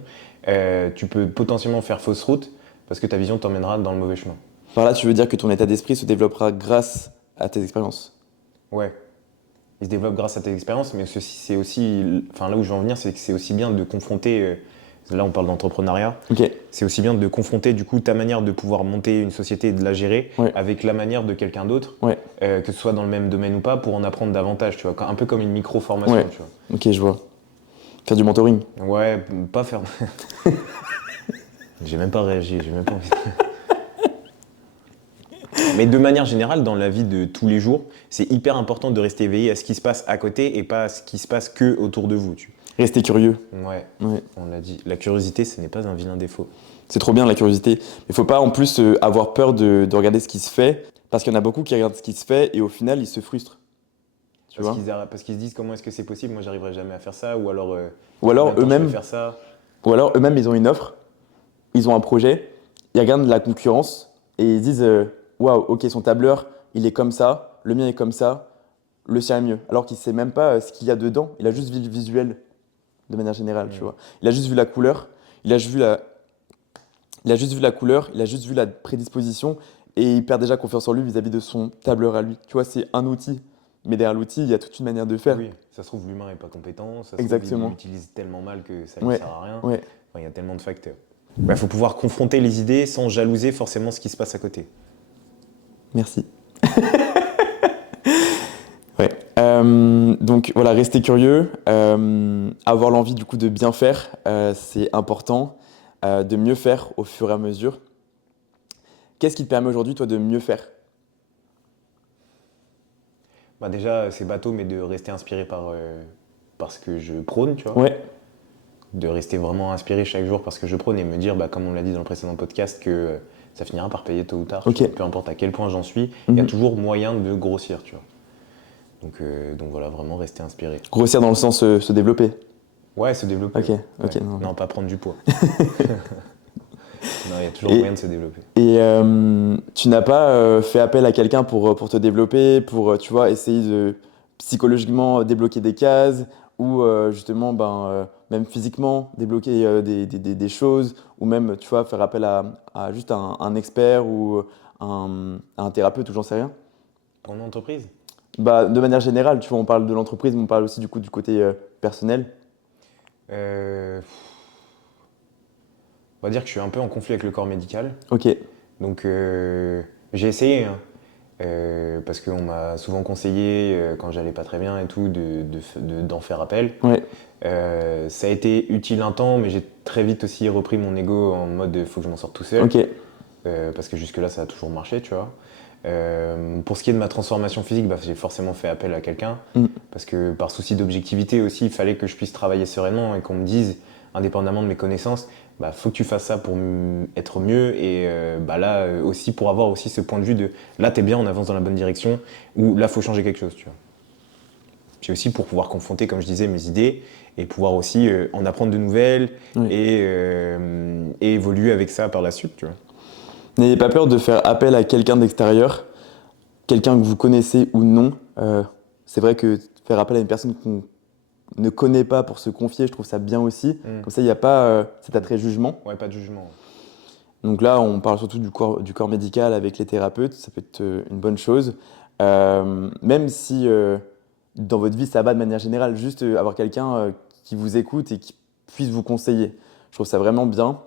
tu peux potentiellement faire fausse route parce que ta vision t'emmènera dans le mauvais chemin. Par là, tu veux dire que ton état d'esprit se développera grâce à tes expériences. Ouais. Il se développe grâce à tes expériences, mais c'est aussi, enfin là où je veux en venir, c'est que c'est aussi bien de confronter, là on parle d'entrepreneuriat, Ok, c'est aussi bien de confronter du coup ta manière de pouvoir monter une société et de la gérer ouais, avec la manière de quelqu'un d'autre, ouais, que ce soit dans le même domaine ou pas, pour en apprendre davantage, tu vois, un peu comme une micro-formation, ouais. tu vois. Ok, je vois. Faire du mentoring. Ouais, pas faire. J'ai même pas réagi, j'ai même pas envie. Mais de manière générale, dans la vie de tous les jours, c'est hyper important de rester éveillé à ce qui se passe à côté et pas à ce qui se passe que autour de vous. Rester curieux. Ouais, Ouais. on l'a dit. La curiosité, ce n'est pas un vilain défaut. C'est trop bien la curiosité. Il faut pas en plus avoir peur de regarder ce qui se fait, parce qu'il y en a beaucoup qui regardent ce qui se fait et au final ils se frustrent. Tu vois? Parce qu'ils se disent comment est-ce que c'est possible, moi j'arriverai jamais à faire ça, ou alors Ou combien alors de temps je peux eux-mêmes, faire ça. ils ont une offre, ils ont un projet, ils regardent la concurrence et ils disent waouh, ok, son tableur, il est comme ça, le mien est comme ça, le sien est mieux. Alors qu'il sait même pas ce qu'il y a dedans, il a juste vu le visuel de manière générale, tu Mm. vois. Il a juste vu la couleur, il a juste vu la, il a juste vu la couleur, il a juste vu la prédisposition et il perd déjà confiance en lui vis-à-vis de son tableur à lui. Tu vois, c'est un outil. Mais derrière l'outil, il y a toute une manière de faire. Oui, ça se trouve l'humain est pas compétent, ça se trouve il Exactement. l'utilise tellement mal que ça lui Ouais, sert à rien. ouais. Enfin, il y a tellement de facteurs. Il faut pouvoir confronter les idées sans jalouser forcément ce qui se passe à côté. Merci. Ouais. Donc voilà, rester curieux, avoir l'envie du coup de bien faire, c'est important, de mieux faire au fur et à mesure. Qu'est-ce qui te permet aujourd'hui, toi, de mieux faire? Bah déjà, c'est bateau, mais de rester inspiré par ce que je prône, tu vois. Ouais, De rester vraiment inspiré chaque jour parce que je prône et me dire, bah, comme on l'a dit dans le précédent podcast, que ça finira par payer tôt ou tard, tu ok. vois. Peu importe à quel point j'en suis, il y a Mhm. toujours moyen de grossir, tu vois. Donc voilà, vraiment rester inspiré. Grossir dans le sens se développer. Ouais, se développer. Ok, Ouais. ok. Ouais. Non. Non, pas prendre du poids. Non, il y a toujours Et, moyen de se développer. tu n'as pas fait appel à quelqu'un pour te développer, pour, tu vois, essayer de psychologiquement débloquer des cases ou justement, même physiquement, débloquer des choses ou même, tu vois, faire appel à juste un expert ou un thérapeute ou j'en sais rien. Pour une entreprise, Bah, de manière générale, tu vois, on parle de l'entreprise, mais on parle aussi du coup du côté personnel. euh, on va dire que je suis un peu en conflit avec le corps médical. Ok, Donc j'ai essayé, hein. Parce qu'on m'a souvent conseillé, quand j'allais pas très bien et tout, d'en faire appel. ouais, Ça a été utile un temps, mais j'ai très vite aussi repris mon ego en mode faut que je m'en sorte tout seul. ok, Parce que jusque-là, ça a toujours marché, tu vois. Pour ce qui est de ma transformation physique, bah, j'ai forcément fait appel à quelqu'un. mm, Parce que par souci d'objectivité aussi, il fallait que je puisse travailler sereinement et qu'on me dise, indépendamment de mes connaissances, bah, faut que tu fasses ça pour être mieux. Et bah, là aussi, pour avoir aussi ce point de vue de là, t'es bien, on avance dans la bonne direction, ou là, faut changer quelque chose, tu vois. Puis aussi pour pouvoir confronter, comme je disais, mes idées et pouvoir aussi en apprendre de nouvelles oui. et évoluer avec ça par la suite, tu vois. N'ayez pas peur de faire appel à quelqu'un d'extérieur, quelqu'un que vous connaissez ou non. C'est vrai que faire appel à une personne qu'on ne connaît pas pour se confier, je trouve ça bien aussi. Mm. Comme ça, il n'y a pas cet attrait jugement. Ouais, pas de jugement. Donc là, on parle surtout du corps médical avec les thérapeutes, ça peut être une bonne chose. Même si dans votre vie, ça va de manière générale, juste avoir quelqu'un qui vous écoute et qui puisse vous conseiller. Je trouve ça vraiment bien.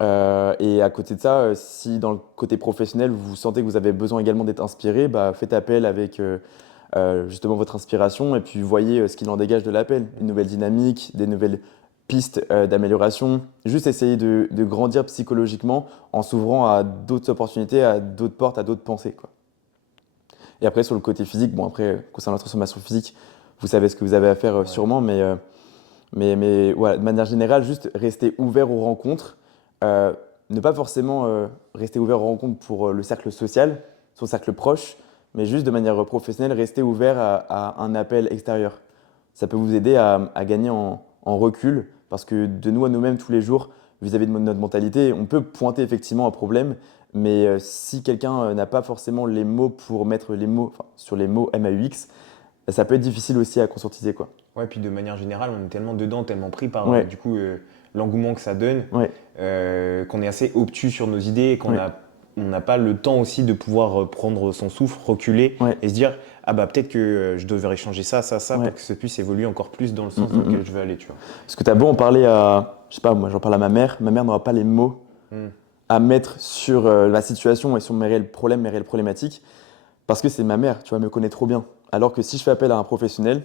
Et à côté de ça, si dans le côté professionnel, vous sentez que vous avez besoin également d'être inspiré, bah, faites appel avec justement votre inspiration et puis voyez ce qu'il en dégage de l'appel. Une nouvelle dynamique, des nouvelles pistes d'amélioration. Juste essayer de grandir psychologiquement en s'ouvrant à d'autres opportunités, à d'autres portes, à d'autres pensées, quoi. Et après, sur le côté physique, bon, après, concernant la transformation physique, vous savez ce que vous avez à faire Ouais. sûrement, mais voilà, de manière générale, juste rester ouvert aux rencontres. Euh, Ne pas forcément rester ouvert aux rencontres pour le cercle social, son cercle proche, mais juste de manière professionnelle, rester ouvert à un appel extérieur. Ça peut vous aider à gagner en recul, parce que de nous à nous-mêmes tous les jours, vis-à-vis de notre mentalité. On peut pointer effectivement un problème, mais si quelqu'un n'a pas forcément les mots pour mettre les mots, enfin, sur les mots MAUX, ça peut être difficile aussi à conscientiser, quoi. Ouais, puis de manière générale, on est tellement dedans, tellement pris par Ouais, du coup l'engouement que ça donne, ouais, qu'on est assez obtus sur nos idées et ouais, on n'a pas le temps aussi de pouvoir prendre son souffle, reculer ouais, et se dire ah bah peut-être que je devrais changer ça ouais. pour que ça puisse évoluer encore plus dans le Mm, sens dans mm, lequel mm. je veux aller, tu vois. Parce que t'as beau en parler à, je sais pas, moi j'en parle à ma mère n'aura pas les mots Hmm. à mettre sur la situation et sur mes réels problèmes, mes réelles problématiques, parce que c'est ma mère, tu vois, elle me connaît trop bien. Alors que si je fais appel à un professionnel,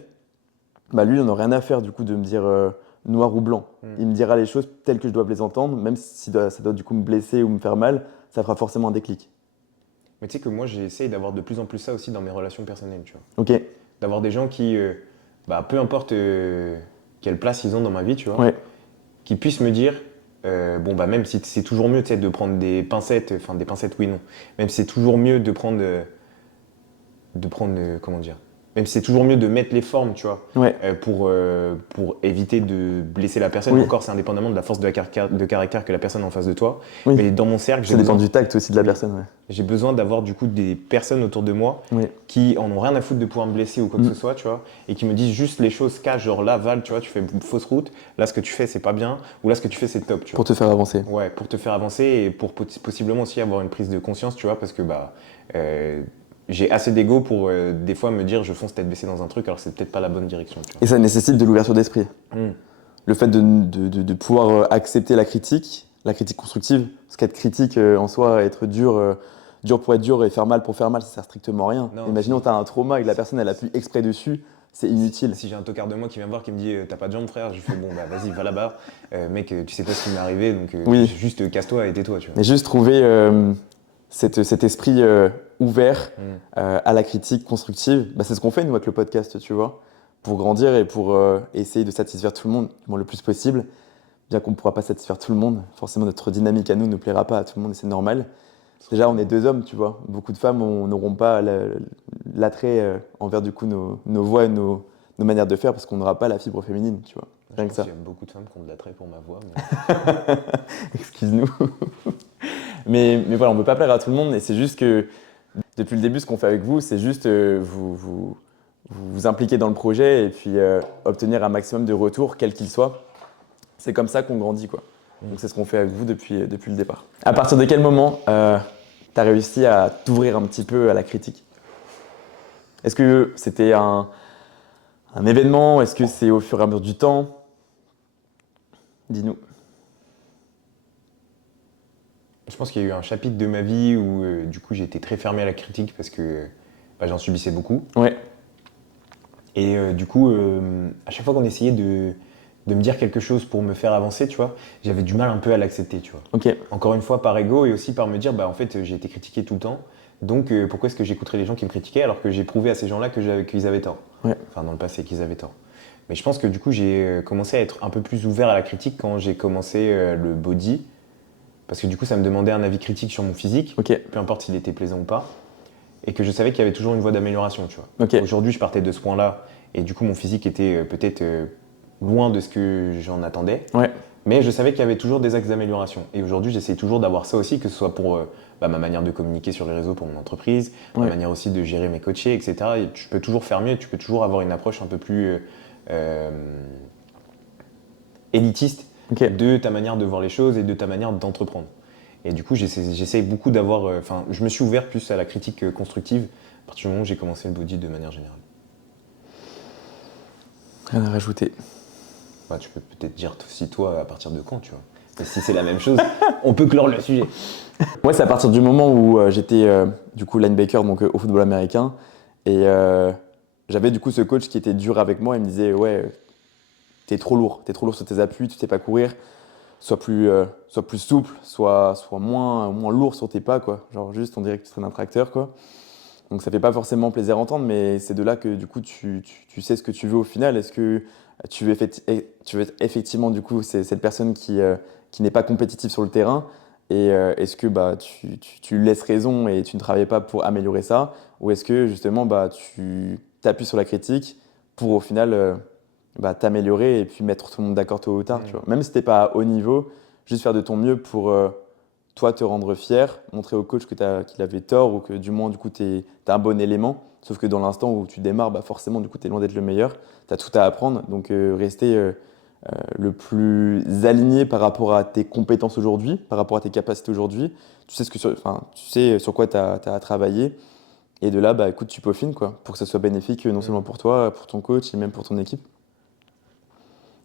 bah lui, il n'en a rien à faire du coup de me dire noir ou blanc. Hmm. Il me dira les choses telles que je dois les entendre, même si ça doit du coup me blesser ou me faire mal, ça fera forcément un déclic. Mais tu sais que moi j'essaye d'avoir de plus en plus ça aussi dans mes relations personnelles, tu vois. Ok, D'avoir des gens qui, bah, peu importe quelle place ils ont dans ma vie, tu vois, ouais, qui puissent me dire, bon, bah, même si c'est toujours mieux, tu sais, de prendre des pincettes, enfin, des pincettes, oui, non, même si c'est toujours mieux comment dire, même si c'est toujours mieux de mettre les formes, tu vois, ouais, pour éviter de blesser la personne, oui, encore, c'est indépendamment de la force de caractère que la personne a en face de toi, oui. mais dans mon cercle, Ça dépend du tact aussi de la oui, personne, ouais. j'ai besoin d'avoir du coup des personnes autour de moi Oui. qui en ont rien à foutre de pouvoir me blesser ou quoi que Mm. ce soit, tu vois, et qui me disent juste les choses cash, genre là, Val, tu vois, tu fais une fausse route, là, ce que tu fais, c'est pas bien, ou là, ce que tu fais, c'est top, tu Pour vois. te faire avancer. Ouais, pour te faire avancer et pour possiblement aussi avoir une prise de conscience, tu vois, parce que bah, euh, j'ai assez d'ego pour des fois me dire je fonce tête baissée dans un truc alors que c'est peut-être pas la bonne direction, tu Et ça nécessite de l'ouverture d'esprit. vois. Le fait de pouvoir accepter la critique constructive, parce qu'être critique en soi, être dur, dur pour être dur et faire mal pour faire mal, ça sert strictement à rien. Non, Imaginons que tu as un trauma et que la personne elle appuie exprès dessus, c'est inutile. si j'ai un tocard de moi qui vient me voir qui me dit t'as pas de jambes frère, je lui fais bon bah vas-y va là-bas. Mec tu sais pas ce qui m'est arrivé donc Oui, juste casse-toi et tais-toi tu vois. mais juste trouver cet esprit ouvert Mm. à la critique constructive, bah, c'est ce qu'on fait nous avec le podcast, tu vois, pour grandir et pour essayer de satisfaire tout le monde du moins le plus possible. Bien qu'on ne pourra pas satisfaire tout le monde, forcément notre dynamique à nous ne plaira pas à tout le monde et c'est normal. Déjà, on est deux hommes, tu vois. Beaucoup de femmes n'auront pas l'attrait envers du coup nos voix et nos manières de faire parce qu'on n'aura pas la fibre féminine, tu vois. Je Rien que pense ça. qu'il y a beaucoup de femmes qui ont de l'attrait pour ma voix. Mais... Excuse-nous. Mais voilà, on ne peut pas plaire à tout le monde et c'est juste que depuis le début, ce qu'on fait avec vous, c'est juste vous impliquer dans le projet et puis obtenir un maximum de retours, quel qu'il soit. C'est comme ça qu'on grandit, quoi. Donc c'est ce qu'on fait avec vous depuis le départ. À partir de quel moment tu as réussi à t'ouvrir un petit peu à la critique? Est-ce que c'était un événement? Est-ce que c'est au fur et à mesure du temps? Dis-nous. Je pense qu'il y a eu un chapitre de ma vie où du coup j'ai été très fermé à la critique parce que bah, j'en subissais beaucoup. Ouais, Et du coup à chaque fois qu'on essayait de me dire quelque chose pour me faire avancer, tu vois, j'avais du mal un peu à l'accepter, tu vois. ok. Encore une fois par ego et aussi par me dire bah en fait j'ai été critiqué tout le temps. Donc pourquoi est-ce que j'écouterais les gens qui me critiquaient alors que j'ai prouvé à ces gens-là qu'ils avaient tort. Ouais, Enfin dans le passé qu'ils avaient tort. Mais je pense que du coup j'ai commencé à être un peu plus ouvert à la critique quand j'ai commencé le body. Parce que du coup ça me demandait un avis critique sur mon physique, ok, peu importe s'il était plaisant ou pas. Et que je savais qu'il y avait toujours une voie d'amélioration, tu vois. ok. Aujourd'hui je partais de ce point-là et du coup mon physique était peut-être loin de ce que j'en attendais. Ouais, Mais je savais qu'il y avait toujours des axes d'amélioration. Et aujourd'hui, j'essaie toujours d'avoir ça aussi, que ce soit pour bah, ma manière de communiquer sur les réseaux pour mon entreprise, ma ouais. manière aussi de gérer mes coachés, etc. Et tu peux toujours faire mieux, tu peux toujours avoir une approche un peu plus élitiste Ok. de ta manière de voir les choses et de ta manière d'entreprendre. Et du coup, j'essaie beaucoup d'avoir... Enfin, je me suis ouvert plus à la critique constructive à partir du moment où j'ai commencé le body de manière générale. Rien à rajouter. Bah, tu peux peut-être dire aussi toi à partir de quand, tu vois. Et si c'est la même chose, on peut clore le sujet. Moi, c'est à partir du moment où j'étais du coup linebacker donc au football américain et j'avais du coup ce coach qui était dur avec moi. Il me disait ouais, t'es trop lourd sur tes appuis, tu sais pas courir. Sois plus souple, sois moins lourd sur tes pas quoi. Genre juste on dirait que tu traînes un tracteur quoi. Donc ça fait pas forcément plaisir à entendre, mais c'est de là que du coup tu sais ce que tu veux au final. Est-ce que tu veux être effectivement du coup cette personne qui n'est pas compétitive sur le terrain et est-ce que bah, tu laisses raison et tu ne travailles pas pour améliorer ça ou est-ce que justement bah, tu t'appuies sur la critique pour au final bah, t'améliorer et puis mettre tout le monde d'accord tôt ou tard, tu vois. Même si t'es pas à haut niveau, juste faire de ton mieux pour toi te rendre fier, montrer au coach qu'il avait tort ou que du moins du coup tu as un bon élément. Sauf que dans l'instant où tu démarres, bah forcément du coup tu es loin d'être le meilleur, tu as tout à apprendre. Donc rester le plus aligné par rapport à tes compétences aujourd'hui, par rapport à tes capacités aujourd'hui. Tu sais sur quoi tu as à travailler. Et de là, bah, écoute, tu peaufines quoi, pour que ça soit bénéfique non seulement pour toi, pour ton coach et même pour ton équipe.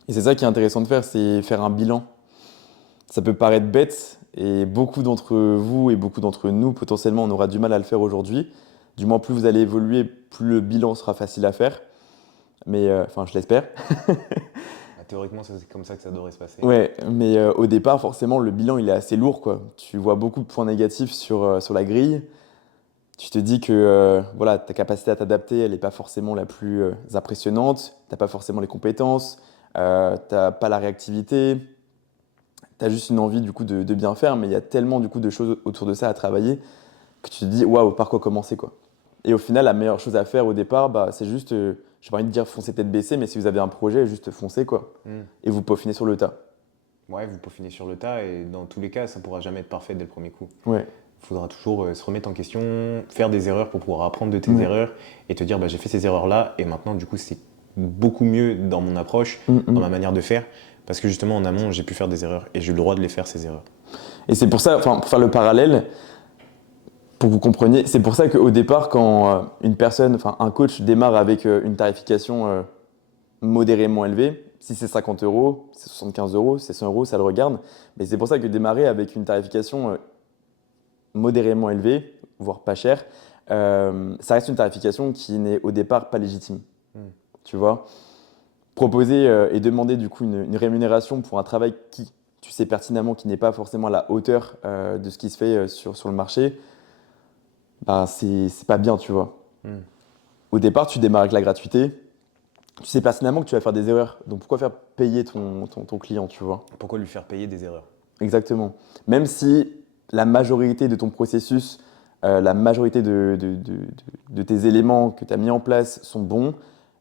Et c'est ça qui est intéressant de faire, c'est faire un bilan. Ça peut paraître bête, et beaucoup d'entre vous et beaucoup d'entre nous, potentiellement, on aura du mal à le faire aujourd'hui. Du moins, plus vous allez évoluer, plus le bilan sera facile à faire. Mais, enfin, je l'espère. Théoriquement, c'est comme ça que ça devrait se passer. Ouais, mais au départ, forcément, le bilan, il est assez lourd, quoi. Tu vois beaucoup de points négatifs sur la grille. Tu te dis que voilà, ta capacité à t'adapter, elle n'est pas forcément la plus impressionnante. Tu n'as pas forcément les compétences, tu n'as pas la réactivité. Tu as juste une envie du coup de bien faire, mais il y a tellement du coup de choses autour de ça à travailler que tu te dis waouh, par quoi commencer quoi. Et au final, la meilleure chose à faire au départ, bah, c'est juste, j'ai pas envie de dire foncer tête baissée, mais si vous avez un projet, juste foncez quoi. Et vous peaufinez sur le tas. Ouais, vous peaufinez sur le tas et dans tous les cas, ça ne pourra jamais être parfait dès le premier coup. Ouais. Il faudra toujours se remettre en question, faire des erreurs pour pouvoir apprendre de tes Ouais. erreurs et te dire bah, j'ai fait ces erreurs-là et maintenant du coup c'est beaucoup mieux dans mon approche, dans ma manière de faire parce que justement en amont j'ai pu faire des erreurs et j'ai eu le droit de les faire ces erreurs. Et c'est pour ça, enfin pour faire le parallèle, pour que vous compreniez, c'est pour ça qu'au départ quand une personne, enfin un coach démarre avec une tarification modérément élevée, si c'est 50 euros, c'est 75 euros, c'est 100 euros, ça le regarde. Mais c'est pour ça que démarrer avec une tarification modérément élevée, voire pas chère, ça reste une tarification qui n'est au départ pas légitime. Tu vois, proposer et demander du coup une rémunération pour un travail qui, tu sais pertinemment, qui n'est pas forcément à la hauteur de ce qui se fait sur le marché, bah, c'est pas bien, tu vois. Au départ, tu démarres avec la gratuité. Tu sais pertinemment que tu vas faire des erreurs. Donc pourquoi faire payer ton client, tu vois? Pourquoi lui faire payer des erreurs? Exactement. Même si la majorité de ton processus, la majorité de tes éléments que tu as mis en place sont bons,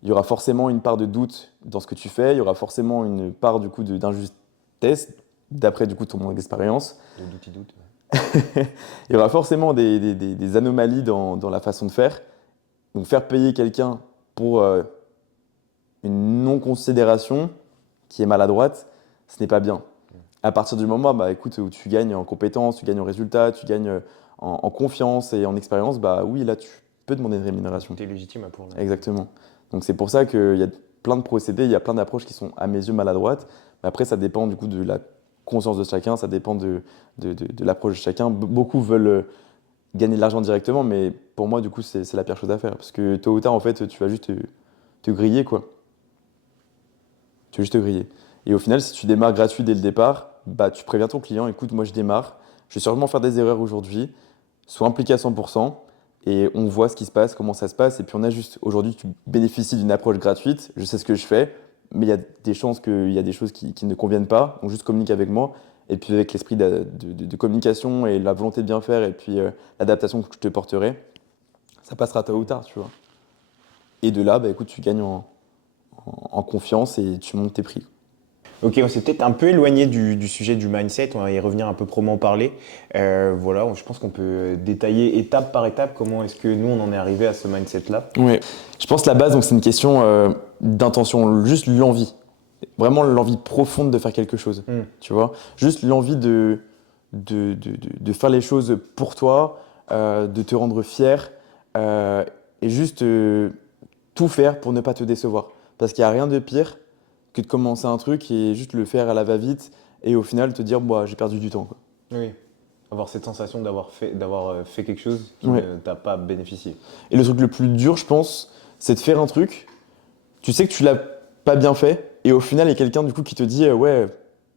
il y aura forcément une part de doute dans ce que tu fais, il y aura forcément une part du coup d'injustesse, d'après du coup ton manque d'expérience. De doute. Il y aura forcément des anomalies dans la façon de faire. Donc faire payer quelqu'un pour une non-considération qui est maladroite, ce n'est pas bien. À partir du moment bah, écoute, où tu gagnes en compétences, tu gagnes en résultats, tu gagnes en confiance et en expérience, bah oui, là, tu peux demander une rémunération. Tu es légitime à pour. Exactement. Donc c'est pour ça qu'il y a plein de procédés, il y a plein d'approches qui sont à mes yeux maladroites. Mais après, ça dépend du coup de la conscience de chacun, ça dépend de l'approche de chacun. Beaucoup veulent gagner de l'argent directement, mais pour moi, du coup, c'est la pire chose à faire. Parce que tôt ou tard, en fait, tu vas juste te griller, quoi. Tu vas juste te griller. Et au final, si tu démarres gratuit dès le départ, bah, tu préviens ton client, écoute, moi je démarre, je vais sûrement faire des erreurs aujourd'hui, sois impliqué à 100%, et on voit ce qui se passe, comment ça se passe, et puis on a juste, aujourd'hui tu bénéficies d'une approche gratuite, je sais ce que je fais, mais il y a des chances qu'il y a des choses qui ne conviennent pas, donc juste communique avec moi, et puis avec l'esprit de communication et la volonté de bien faire, et puis l'adaptation que je te porterai, ça passera tôt ou tard, tu vois. Et de là, bah, écoute, tu gagnes en confiance et tu montes tes prix. Ok, on s'est peut-être un peu éloigné du sujet du mindset, on va y revenir un peu proprement parler. Voilà, je pense qu'on peut détailler étape par étape comment est-ce que nous on en est arrivé à ce mindset-là. Oui, je pense que la base, donc, c'est une question d'intention, juste l'envie. Vraiment l'envie profonde de faire quelque chose, tu vois. Juste l'envie de faire les choses pour toi, de te rendre fier et juste tout faire pour ne pas te décevoir. Parce qu'il n'y a rien de pire que de commencer un truc et juste le faire à la va-vite et au final te dire bah, j'ai perdu du temps, quoi. Oui, avoir cette sensation d'avoir fait quelque chose qui Ouais. ne t'a pas bénéficié. Et le truc le plus dur, je pense, c'est de faire un truc, tu sais que tu l'as pas bien fait et au final il y a quelqu'un du coup qui te dit ouais,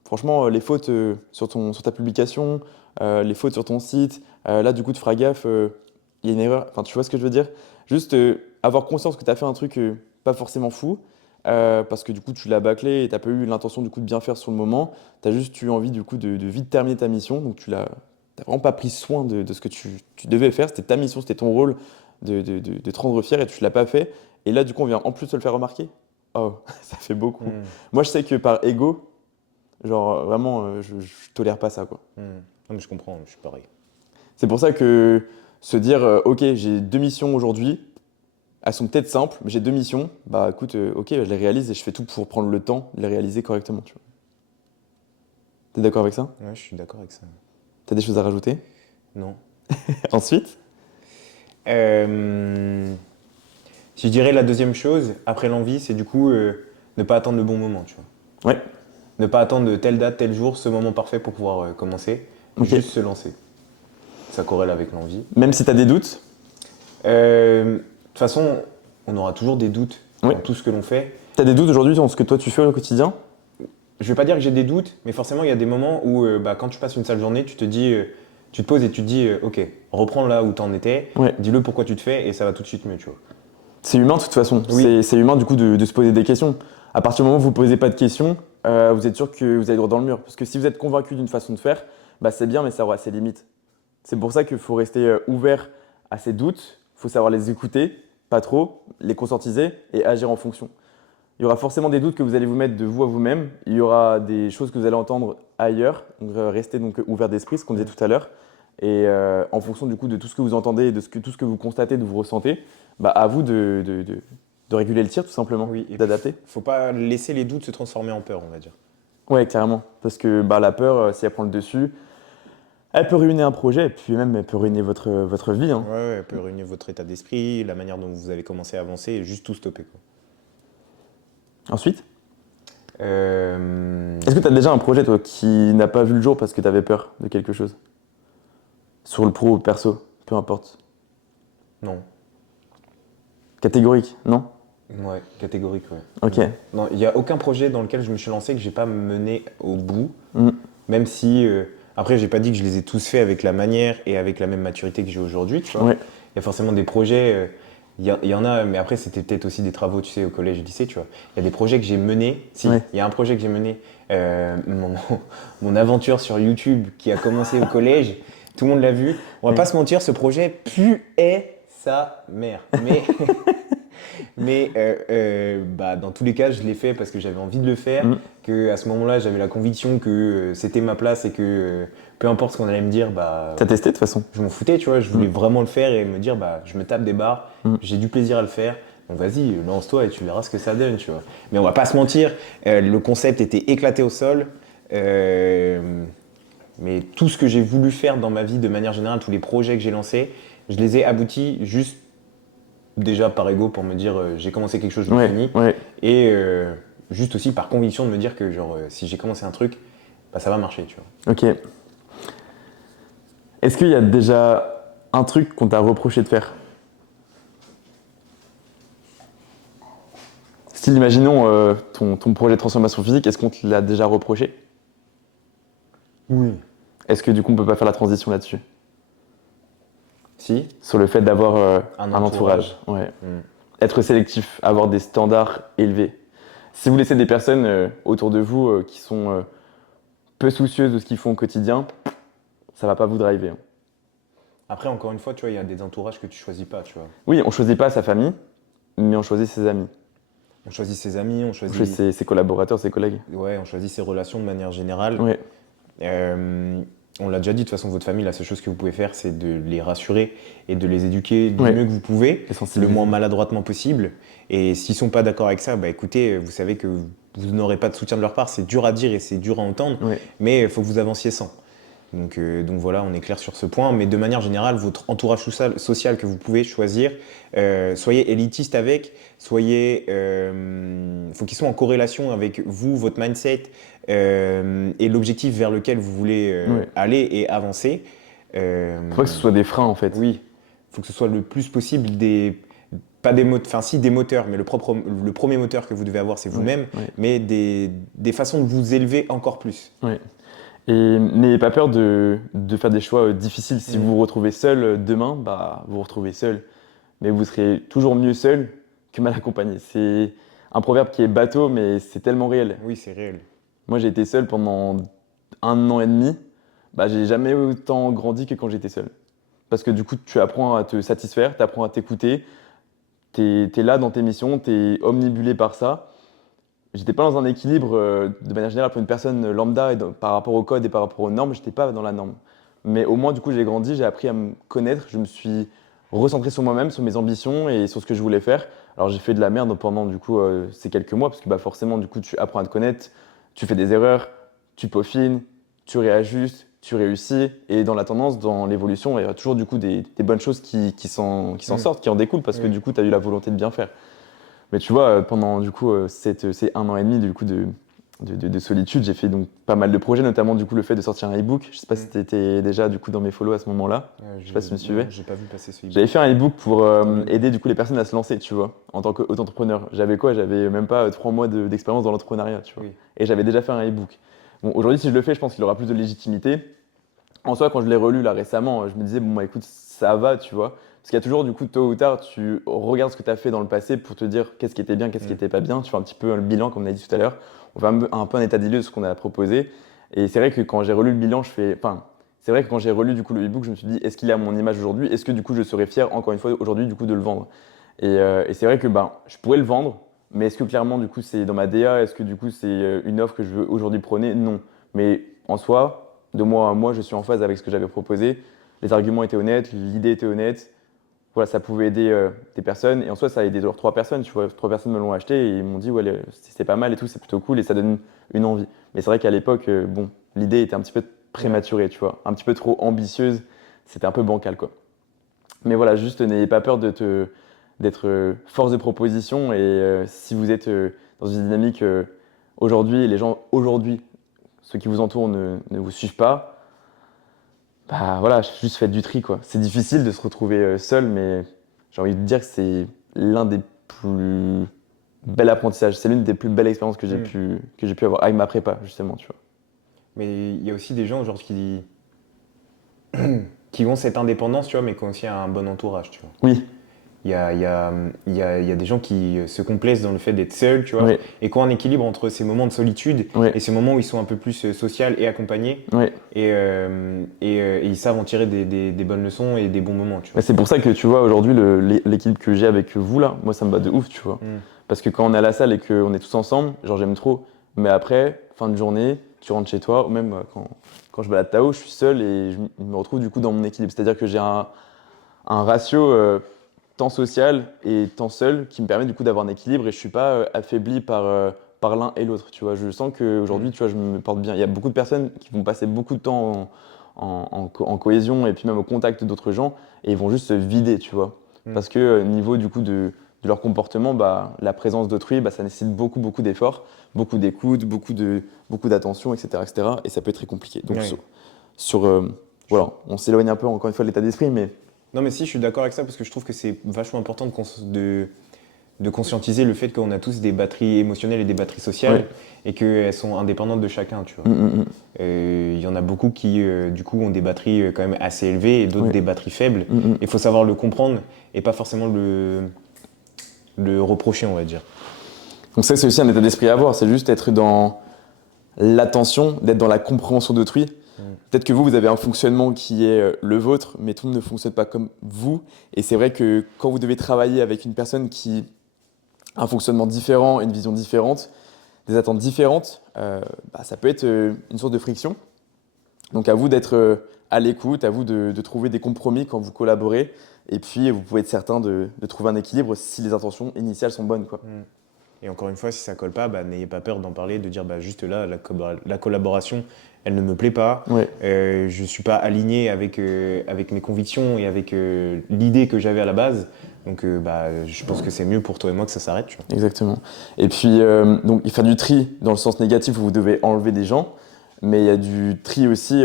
franchement les fautes sur ta publication, les fautes sur ton site, là du coup tu feras gaffe, il y a une erreur, enfin tu vois ce que je veux dire? Juste avoir conscience que tu as fait un truc pas forcément fou, parce que du coup tu l'as bâclé et tu n'as pas eu l'intention du coup de bien faire sur le moment, tu as juste eu envie du coup de vite terminer ta mission, donc tu n'as vraiment pas pris soin de ce que tu devais faire, c'était ta mission, c'était ton rôle de te rendre fier et tu l'as pas fait, et là du coup on vient en plus te le faire remarquer. Oh, ça fait beaucoup. Moi je sais que par ego, Genre, vraiment, je tolère pas ça, quoi. Non, mais je comprends, je suis pareil. C'est pour ça que se dire, ok, j'ai 2 missions aujourd'hui, elles sont peut-être simples, mais j'ai 2 missions, bah écoute, ok, je les réalise et je fais tout pour prendre le temps de les réaliser correctement, tu vois. T'es d'accord avec ça? Ouais, je suis d'accord avec ça. T'as des choses à rajouter? Non. Ensuite? Euh, Je dirais la deuxième chose, après l'envie, c'est du coup ne pas attendre le bon moment, tu vois. Ouais, Ne pas attendre de telle date, tel jour, ce moment parfait pour pouvoir commencer. ok. Juste se lancer. Ça corrèle avec l'envie. Même si t'as des doutes? De toute façon, on aura toujours des doutes Oui. dans tout ce que l'on fait. T'as des doutes aujourd'hui dans ce que toi tu fais au quotidien? Je vais pas dire que j'ai des doutes, mais forcément, il y a des moments où quand tu passes une sale journée, tu te dis, tu te poses et tu te dis, ok, reprends là où t'en étais, Ouais. dis-le pourquoi tu te fais et ça va tout de suite mieux, tu vois. C'est humain de toute façon. Oui. C'est humain du coup de se poser des questions. À partir du moment où vous ne posez pas de questions, vous êtes sûr que vous allez droit dans le mur. Parce que si vous êtes convaincu d'une façon de faire, bah c'est bien, mais ça aura ses limites. C'est pour ça qu'il faut rester ouvert à ces doutes. Il faut savoir les écouter, pas trop, les conscientiser et agir en fonction. Il y aura forcément des doutes que vous allez vous mettre de vous à vous-même. Il y aura des choses que vous allez entendre ailleurs. Donc restez donc ouvert d'esprit, ce qu'on disait tout à l'heure. Et en fonction du coup de tout ce que vous entendez et de tout ce que vous constatez, de vous ressentez, bah, à vous de réguler le tir tout simplement, Oui, et d'adapter. faut pas laisser les doutes se transformer en peur, on va dire. Ouais, carrément. Parce que bah, la peur, si elle prend le dessus, elle peut ruiner un projet et puis même elle peut ruiner votre vie, hein. Ouais, ouais, elle peut ruiner votre état d'esprit, la manière dont vous avez commencé à avancer et juste tout stopper, quoi. Ensuite, Euh, est-ce que tu as déjà un projet toi qui n'a pas vu le jour parce que tu avais peur de quelque chose? Sur le pro ou le perso, peu importe. Non. Catégorique, non? Ouais, catégorique, ouais. Ok. Non, il n'y a aucun projet dans lequel je me suis lancé que j'ai pas mené au bout, Mm. même si, après, j'ai pas dit que je les ai tous faits avec la manière et avec la même maturité que j'ai aujourd'hui, tu vois. Ouais. Il y a forcément des projets, il y en a, mais après, c'était peut-être aussi des travaux, tu sais, au collège et lycée, tu vois. Il y a des projets que j'ai menés, si, Ouais. il y a un projet que j'ai mené, mon aventure sur YouTube qui a commencé au collège, tout le monde l'a vu. On va Ouais. pas se mentir, ce projet puait sa mère. Mais dans tous les cas, je l'ai fait parce que j'avais envie de le faire, Mm. que à ce moment-là, j'avais la conviction que c'était ma place et que peu importe ce qu'on allait me dire, bah, T'as testé de toute façon? je m'en foutais, tu vois. Je voulais Mm. vraiment le faire et me dire, bah, je me tape des barres, Mm. j'ai du plaisir à le faire. Donc vas-y, lance-toi et tu verras ce que ça donne, tu vois. Mais on va pas se mentir, le concept était éclaté au sol. Mais tout ce que j'ai voulu faire dans ma vie de manière générale, tous les projets que j'ai lancés, je les ai aboutis juste déjà par ego pour me dire j'ai commencé quelque chose, je le Ouais, finis. ouais. Et juste aussi par conviction de me dire que genre si j'ai commencé un truc, bah, ça va marcher, tu vois. Ok. Est-ce qu'il y a déjà un truc qu'on t'a reproché de faire? Style, imaginons ton projet de transformation physique, est-ce qu'on te l'a déjà reproché? Oui. Est-ce que du coup on peut pas faire la transition là-dessus? Si. Sur le fait d'avoir Un un entourage. entourage. Ouais. Mm. Être sélectif, avoir des standards élevés. Si vous laissez des personnes autour de vous qui sont peu soucieuses de ce qu'ils font au quotidien, ça va pas vous driver, hein. Après, encore une fois, tu vois, il y a des entourages que tu choisis pas, tu vois. Oui, on choisit pas sa famille, mais on choisit ses amis. On choisit ses amis, on On choisit, choisit ses collaborateurs, ses collègues. ouais, on choisit ses relations de manière générale. Ouais, Euh, on l'a déjà dit, de toute façon, votre famille, la seule chose que vous pouvez faire, c'est de les rassurer et de les éduquer du Ouais. mieux que vous pouvez, les le sensibiliser. moins maladroitement possible. Et s'ils sont pas d'accord avec ça, bah écoutez, vous savez que vous n'aurez pas de soutien de leur part. C'est dur à dire et c'est dur à entendre, Ouais. mais il faut que vous avanciez sans. Donc voilà, on est clair sur ce point. Mais de manière générale, votre entourage social que vous pouvez choisir, soyez élitiste avec, faut qu'il soit en corrélation avec vous, votre mindset et l'objectif vers lequel vous voulez Ouais. aller et avancer. Faut pas que ce soit des freins en fait. Oui, il faut que ce soit le plus possible pas des moteurs, enfin si des moteurs, mais le premier moteur que vous devez avoir, c'est vous-même, Ouais. mais des façons de vous élever encore plus. Ouais. Et n'ayez pas peur de faire des choix difficiles. Si Mm. vous vous retrouvez seul demain, bah, vous vous retrouvez seul. Mais vous serez toujours mieux seul que mal accompagné. C'est un proverbe qui est bateau, mais c'est tellement réel. Oui, c'est réel. Moi, j'ai été seul pendant 1 an et demi. Bah, j'ai jamais autant grandi que quand j'étais seul. Parce que du coup, tu apprends à te satisfaire, tu apprends à t'écouter, tu es là dans tes missions, tu es omnibulé par ça. j'étais pas dans un équilibre de manière générale pour une personne lambda par rapport au code et par rapport aux normes, j'étais pas dans la norme. Mais au moins, du coup, j'ai grandi, j'ai appris à me connaître, je me suis recentré sur moi-même, sur mes ambitions et sur ce que je voulais faire. Alors, j'ai fait de la merde pendant, du coup, ces quelques mois, parce que bah, forcément, du coup, tu apprends à te connaître, tu fais des erreurs, tu peaufines, tu réajustes, tu réussis. Et dans la tendance, dans l'évolution, il y a toujours, du coup, des bonnes choses qui s'en sortent, qui en découlent, parce que, du coup, tu as eu la volonté de bien faire. Mais tu vois, pendant du coup ces 1 an et demi du coup de solitude, j'ai fait donc pas mal de projets, notamment du coup le fait de sortir un e-book. Je sais pas si tu étais déjà du coup dans mes follow à ce moment-là. Je sais pas si tu me suivais. Non, j'ai pas vu passer ce J'avais e-book. fait un e-book pour Tant mieux. aider du coup les personnes à se lancer, tu vois, en tant qu'auto-entrepreneur. J'avais quoi? J'avais même pas 3 mois d'expérience dans l'entrepreneuriat, tu vois. Oui. Et j'avais déjà fait un e-book. Bon, aujourd'hui, si je le fais, je pense qu'il aura plus de légitimité. En soi, quand je l'ai relu là récemment, je me disais, bon, bah écoute, ça va, tu vois. Parce qu'il y a toujours, du coup, tôt ou tard, tu regardes ce que tu as fait dans le passé pour te dire qu'est-ce qui était bien, qu'est-ce qui Mm. était pas bien. Tu fais un petit peu le bilan, comme on a dit tout à l'heure. On fait un peu un état des lieux de ce qu'on a proposé. Et c'est vrai que quand j'ai relu le bilan, c'est vrai que quand j'ai relu du coup le e-book, je me suis dit, est-ce qu'il est à mon image aujourd'hui? Est-ce que du coup, je serais fier, encore une fois, aujourd'hui, du coup, de le vendre? Et c'est vrai que ben, je pourrais le vendre, mais est-ce que clairement, du coup, c'est dans ma DA? Est-ce que du coup, c'est une offre que je veux aujourd'hui prôner? Non. Mais en soi, de mois à mois, je suis en phase avec ce que j'avais proposé. Les arguments étaient honnêtes, l'idée était honnête. Voilà, ça pouvait aider des personnes. Et en soi, ça a aidé genre 3 personnes. Tu vois, 3 personnes me l'ont acheté et ils m'ont dit, ouais, c'est pas mal et tout, c'est plutôt cool et ça donne une envie. Mais c'est vrai qu'à l'époque, bon, l'idée était un petit peu Ouais. prématurée, tu vois, un petit peu trop ambitieuse. C'était un peu bancal, quoi. Mais voilà, juste n'ayez pas peur d'être force de proposition. Et si vous êtes dans une dynamique aujourd'hui, et les gens aujourd'hui, ceux qui vous entourent ne vous suivent pas, bah voilà, juste faites du tri, quoi. C'est difficile de se retrouver seul, mais j'ai envie de dire que c'est l'un des plus bels apprentissages. C'est l'une des plus belles expériences Mm. que j'ai pu avoir avec ma prépa, justement, tu vois. Mais il y a aussi des gens aujourd'hui qui ont cette indépendance, tu vois, mais qui ont aussi un bon entourage, tu vois. Oui, Il y a des gens qui se complaisent dans le fait d'être seuls, tu vois, oui, et qui ont un équilibre entre ces moments de solitude oui, et ces moments où ils sont un peu plus social et accompagnés, oui. et ils savent en tirer des bonnes leçons et des bons moments, tu Mais vois. c'est pour ça que tu vois, aujourd'hui, l'équipe que j'ai avec vous, là, moi, ça me bat de ouf, tu vois. Mm. Parce que quand on est à la salle et qu'on est tous ensemble, genre, j'aime trop. Mais après, fin de journée, tu rentres chez toi, ou même quand je balade Tao, je suis seul et je me retrouve du coup dans mon équilibre. C'est-à-dire que j'ai un ratio temps social et temps seul qui me permet du coup d'avoir un équilibre et je suis pas affaibli par l'un et l'autre. Tu vois, je sens qu'aujourd'hui, Mm. tu vois, je me porte bien. Il y a beaucoup de personnes qui vont passer beaucoup de temps en cohésion et puis même au contact d'autres gens et ils vont juste se vider, tu vois. Mm. Parce que niveau du coup de leur comportement, bah, la présence d'autrui, bah, ça nécessite beaucoup, beaucoup d'efforts, beaucoup d'écoute, beaucoup d'attention, etc., etc. Et ça peut être très compliqué. Donc Ouais. sur Je suis- voilà, on s'éloigne un peu encore une fois de l'état d'esprit, mais Non, mais si, je suis d'accord avec ça parce que je trouve que c'est vachement important de conscientiser le fait qu'on a tous des batteries émotionnelles et des batteries ouais. sociales et qu'elles sont indépendantes de chacun, tu vois. Mm, mm, mm. Il y en a beaucoup qui, du coup, ont des batteries quand même assez élevées et d'autres Ouais. des batteries faibles. Mm, mm. Il faut savoir le comprendre et pas forcément le reprocher, on va dire. Donc ça, c'est aussi un état d'esprit à avoir. C'est juste être dans l'attention, d'être dans la compréhension d'autrui. Mm. Peut-être que vous avez un fonctionnement qui est le vôtre, mais tout le monde ne fonctionne pas comme vous. Et c'est vrai que quand vous devez travailler avec une personne qui a un fonctionnement différent, une vision différente, des attentes différentes, bah, ça peut être une source de friction. Donc à vous d'être à l'écoute, à vous de trouver des compromis quand vous collaborez. Et puis vous pouvez être certain de trouver un équilibre si les intentions initiales sont bonnes, quoi. Mm. Et encore une fois, si ça colle pas, bah, n'ayez pas peur d'en parler, de dire bah, juste là, la collaboration, elle ne me plaît pas. Ouais, Je suis pas aligné avec mes convictions et avec l'idée que j'avais à la base. Donc bah, je pense que c'est mieux pour toi et moi que ça s'arrête, tu vois. exactement. Et puis donc il faut faire du tri dans le sens négatif où vous devez enlever des gens, mais il y a du tri aussi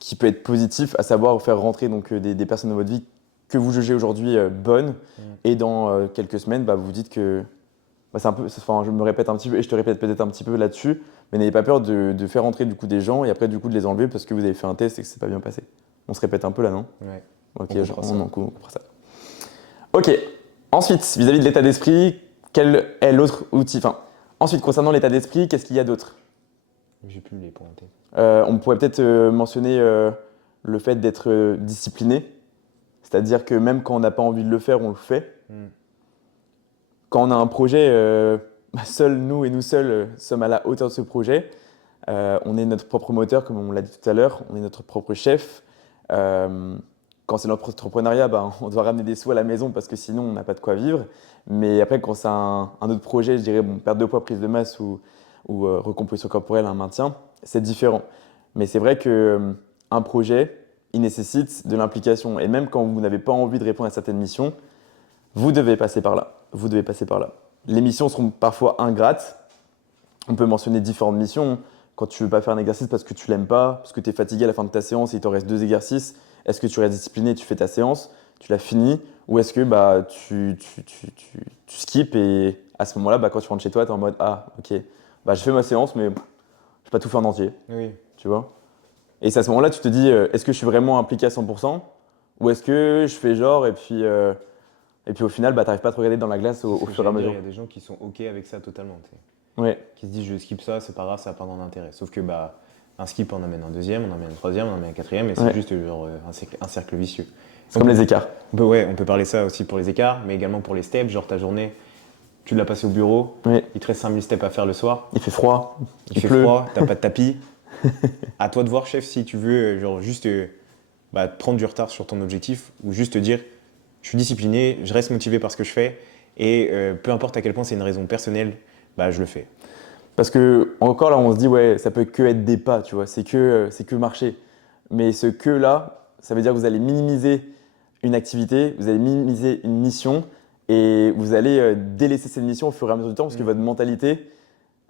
qui peut être positif, à savoir faire rentrer donc des personnes dans votre vie que vous jugez aujourd'hui bonnes, Mm. et dans quelques semaines, bah, vous dites que bah, c'est un peu, enfin, je me répète un petit peu et je te répète peut-être un petit peu là-dessus, mais n'ayez pas peur de faire rentrer du coup des gens et après du coup de les enlever parce que vous avez fait un test et que c'est pas bien passé. On se répète un peu là, non? Ouais, Ok, on comprend ça. on comprend ça. Ok. Ensuite, vis-à-vis de l'état d'esprit, quel est l'autre outil? Enfin, ensuite, concernant l'état d'esprit, qu'est-ce qu'il y a d'autre? J'ai plus les points en tête. On pourrait peut-être mentionner le fait d'être discipliné, c'est-à-dire que même quand on n'a pas envie de le faire, on le fait. Mm. Quand on a un projet, seuls nous et nous seuls sommes à la hauteur de ce projet. On est notre propre moteur, comme on l'a dit tout à l'heure, on est notre propre chef. Quand c'est notre entrepreneuriat, on doit ramener des sous à la maison parce que sinon on n'a pas de quoi vivre. Mais après, quand c'est un autre projet, je dirais perte de poids, prise de masse ou recomposition corporelle, un maintien, c'est différent. Mais c'est vrai qu'un projet, il nécessite de l'implication. Et même quand vous n'avez pas envie de répondre à certaines missions, vous devez passer par là. Vous devez passer par là. Les missions seront parfois ingrates. On peut mentionner différentes missions. Quand tu ne veux pas faire un exercice parce que tu ne l'aimes pas, parce que tu es fatigué à la fin de ta séance et il t'en reste 2 exercices, est-ce que tu restes discipliné, tu fais ta séance, tu l'as finie, ou est-ce que tu skips et à ce moment-là, quand tu rentres chez toi, tu es en mode ah, ok, je fais ma séance, mais je n'ai pas tout fait en entier. Oui. Tu vois? Et c'est à ce moment-là, tu te dis est-ce que je suis vraiment impliqué à 100% ou est-ce que je fais genre et puis au final, tu n'arrives pas à te regarder dans la glace au fur et à mesure. Il y a des gens qui sont OK avec ça totalement. Ouais. Qui se disent je skip ça, c'est pas grave, ça n'a pas d'intérêt. Sauf que un skip, on amène un deuxième, on amène un troisième, on amène un quatrième, et c'est juste genre un cercle vicieux. C'est comme les écarts. On peut parler ça aussi pour les écarts, mais également pour les steps. Genre ta journée, tu l'as passé au bureau, il te reste 5000 steps à faire le soir. Il fait froid. Il fait froid, t'as pas de tapis. À toi de voir, chef, si tu veux juste prendre du retard sur ton objectif ou juste te dire je suis discipliné, je reste motivé par ce que je fais et peu importe à quel point c'est une raison personnelle, je le fais. Parce que encore là, on se dit ouais, ça peut que être des pas, tu vois, c'est que marcher. Mais ce que là, ça veut dire que vous allez minimiser une activité, vous allez minimiser une mission et vous allez délaisser cette mission au fur et à mesure du temps parce que votre mentalité,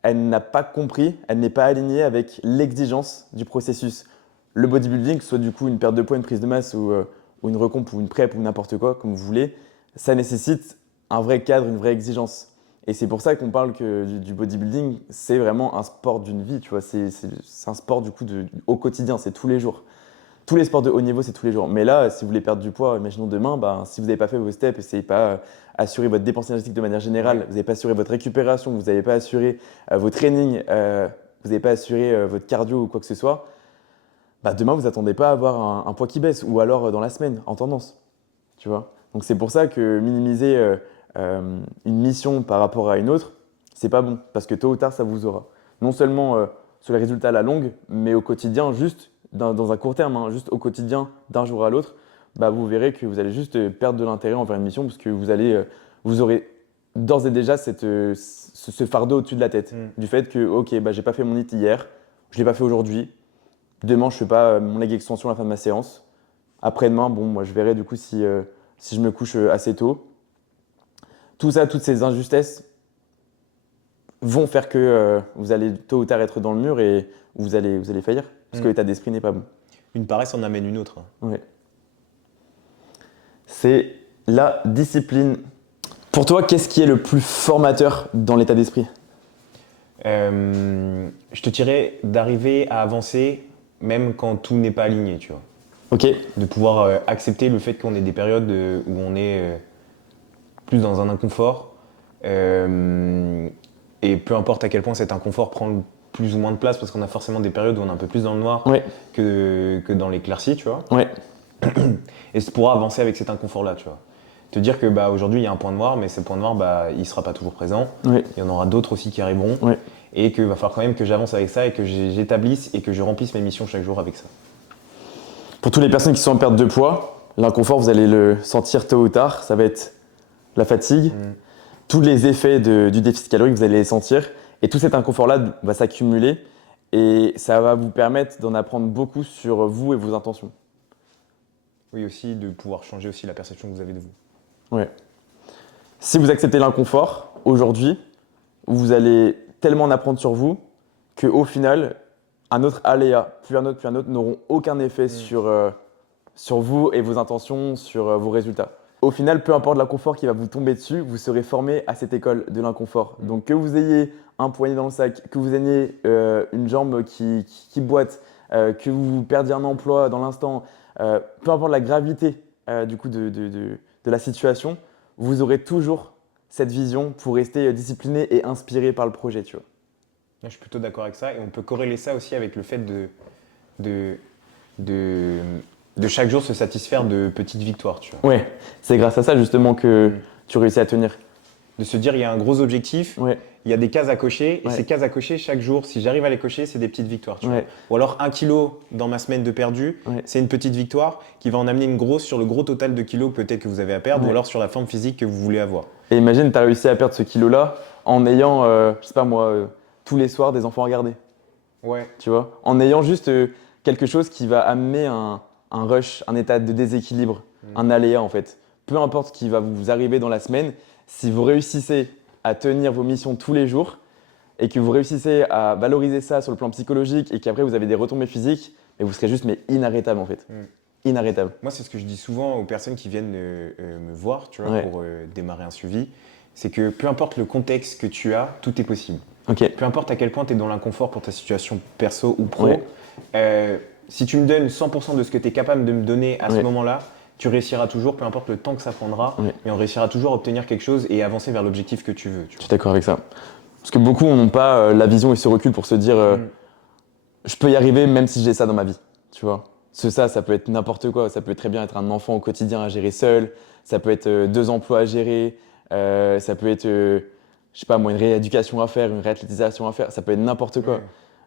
elle n'a pas compris, elle n'est pas alignée avec l'exigence du processus. Le bodybuilding, que ce soit du coup une perte de poids, une prise de masse ou une recomp ou une prep ou n'importe quoi, comme vous voulez, ça nécessite un vrai cadre, une vraie exigence. Et c'est pour ça qu'on parle que du bodybuilding, c'est vraiment un sport d'une vie, tu vois. C'est un sport du coup au quotidien, c'est tous les jours. Tous les sports de haut niveau, c'est tous les jours. Mais là, si vous voulez perdre du poids, imaginons demain, si vous n'avez pas fait vos steps et si vous n'avez pas assuré votre dépense énergétique de manière générale, vous n'avez pas assuré votre récupération, vous n'avez pas assuré vos trainings, vous n'avez pas assuré votre cardio ou quoi que ce soit, demain, vous n'attendez pas à avoir un poids qui baisse ou alors dans la semaine, en tendance. Tu vois. Donc c'est pour ça que minimiser une mission par rapport à une autre, c'est pas bon, parce que tôt ou tard, ça vous aura. Non seulement sur les résultats à la longue, mais au quotidien, juste dans un court terme, juste au quotidien, d'un jour à l'autre, vous verrez que vous allez juste perdre de l'intérêt envers une mission, parce que vous aurez d'ores et déjà ce fardeau au-dessus de la tête, du fait que, ok, j'ai pas fait mon HIIT hier, je l'ai pas fait aujourd'hui, demain, je fais pas mon leg extension à la fin de ma séance, après-demain, moi je verrai du coup si je me couche assez tôt. Tout ça, toutes ces injustices vont faire que vous allez tôt ou tard être dans le mur et vous allez faillir. Parce que l'état d'esprit n'est pas bon. Une paresse en amène une autre. Ouais. C'est la discipline. Pour toi, qu'est-ce qui est le plus formateur dans l'état d'esprit ? Je te dirais d'arriver à avancer même quand tout n'est pas aligné, tu vois. Ok. De pouvoir accepter le fait qu'on ait des périodes où on est plus dans un inconfort et peu importe à quel point cet inconfort prend plus ou moins de place parce qu'on a forcément des périodes où on est un peu plus dans le noir que dans l'éclaircie, tu vois. Ouais. Et c'est pour avancer avec cet inconfort-là, tu vois. Te dire que aujourd'hui il y a un point noir, mais ce point noir il sera pas toujours présent. Ouais. Il y en aura d'autres aussi qui arriveront. Ouais. Et qu'il va falloir quand même que j'avance avec ça et que j'établisse et que je remplisse mes missions chaque jour avec ça. Pour toutes les personnes qui sont en perte de poids, l'inconfort, vous allez le sentir tôt ou tard. Ça va être la fatigue, tous les effets du déficit calorique, vous allez les sentir. Et tout cet inconfort-là va s'accumuler et ça va vous permettre d'en apprendre beaucoup sur vous et vos intentions. Oui, aussi de pouvoir changer aussi la perception que vous avez de vous. Ouais. Si vous acceptez l'inconfort, aujourd'hui, vous allez tellement en apprendre sur vous qu'au final, un autre aléa, puis un autre, n'auront aucun effet sur vous et vos intentions, sur vos résultats. Au final, peu importe l'inconfort qui va vous tomber dessus, vous serez formé à cette école de l'inconfort. Donc que vous ayez un poignet dans le sac, que vous ayez une jambe qui boite, que vous perdiez un emploi dans l'instant, peu importe la gravité du coup de la situation, vous aurez toujours cette vision pour rester discipliné et inspiré par le projet, tu vois. Je suis plutôt d'accord avec ça et on peut corréler ça aussi avec le fait de chaque jour se satisfaire de petites victoires, tu vois. Ouais, c'est grâce à ça justement que tu réussis à tenir. de se dire il y a un gros objectif, Ouais, il y a des cases à cocher, et Ouais. ces cases à cocher, chaque jour, si j'arrive à les cocher, c'est des petites victoires. Tu vois. ouais, Ou alors 1 kilo dans ma semaine de perdu, ouais. c'est une petite victoire qui va en amener une grosse sur le gros total de kilos peut-être que vous avez à perdre, ou Ouais. alors sur la forme physique que vous voulez avoir. Et imagine, tu as réussi à perdre ce kilo-là en ayant, je sais pas moi, tous les soirs des enfants à regarder, Ouais, tu vois. En ayant juste quelque chose qui va amener un rush, un état de déséquilibre, un aléa en fait. Peu importe ce qui va vous arriver dans la semaine, si vous réussissez à tenir vos missions tous les jours et que vous réussissez à valoriser ça sur le plan psychologique et qu'après vous avez des retombées physiques, mais vous serez juste mais inarrêtable en fait. Mm. Inarrêtable. moi c'est ce que je dis souvent aux personnes qui viennent me voir, tu vois, Ouais. pour démarrer un suivi, c'est que peu importe le contexte que tu as, tout est possible. Ok. Peu importe à quel point tu es dans l'inconfort pour ta situation perso ou pro, Ouais. si tu me donnes 100% de ce que tu es capable de me donner à ce Ouais. moment-là, tu réussiras toujours, peu importe le temps que ça prendra, Ouais. mais on réussira toujours à obtenir quelque chose et avancer vers l'objectif que tu veux. Tu Je suis d'accord avec ça. Parce que beaucoup n'ont pas la vision et ce recul pour se dire vois. je peux y arriver même si j'ai ça dans ma vie. Tu vois. Ça peut être n'importe quoi. Ça peut très bien être un enfant au quotidien à gérer seul. Ça peut être 2 emplois à gérer. Ça peut être, je sais pas moi, une rééducation à faire, une réathlétisation à faire. Ça peut être n'importe quoi.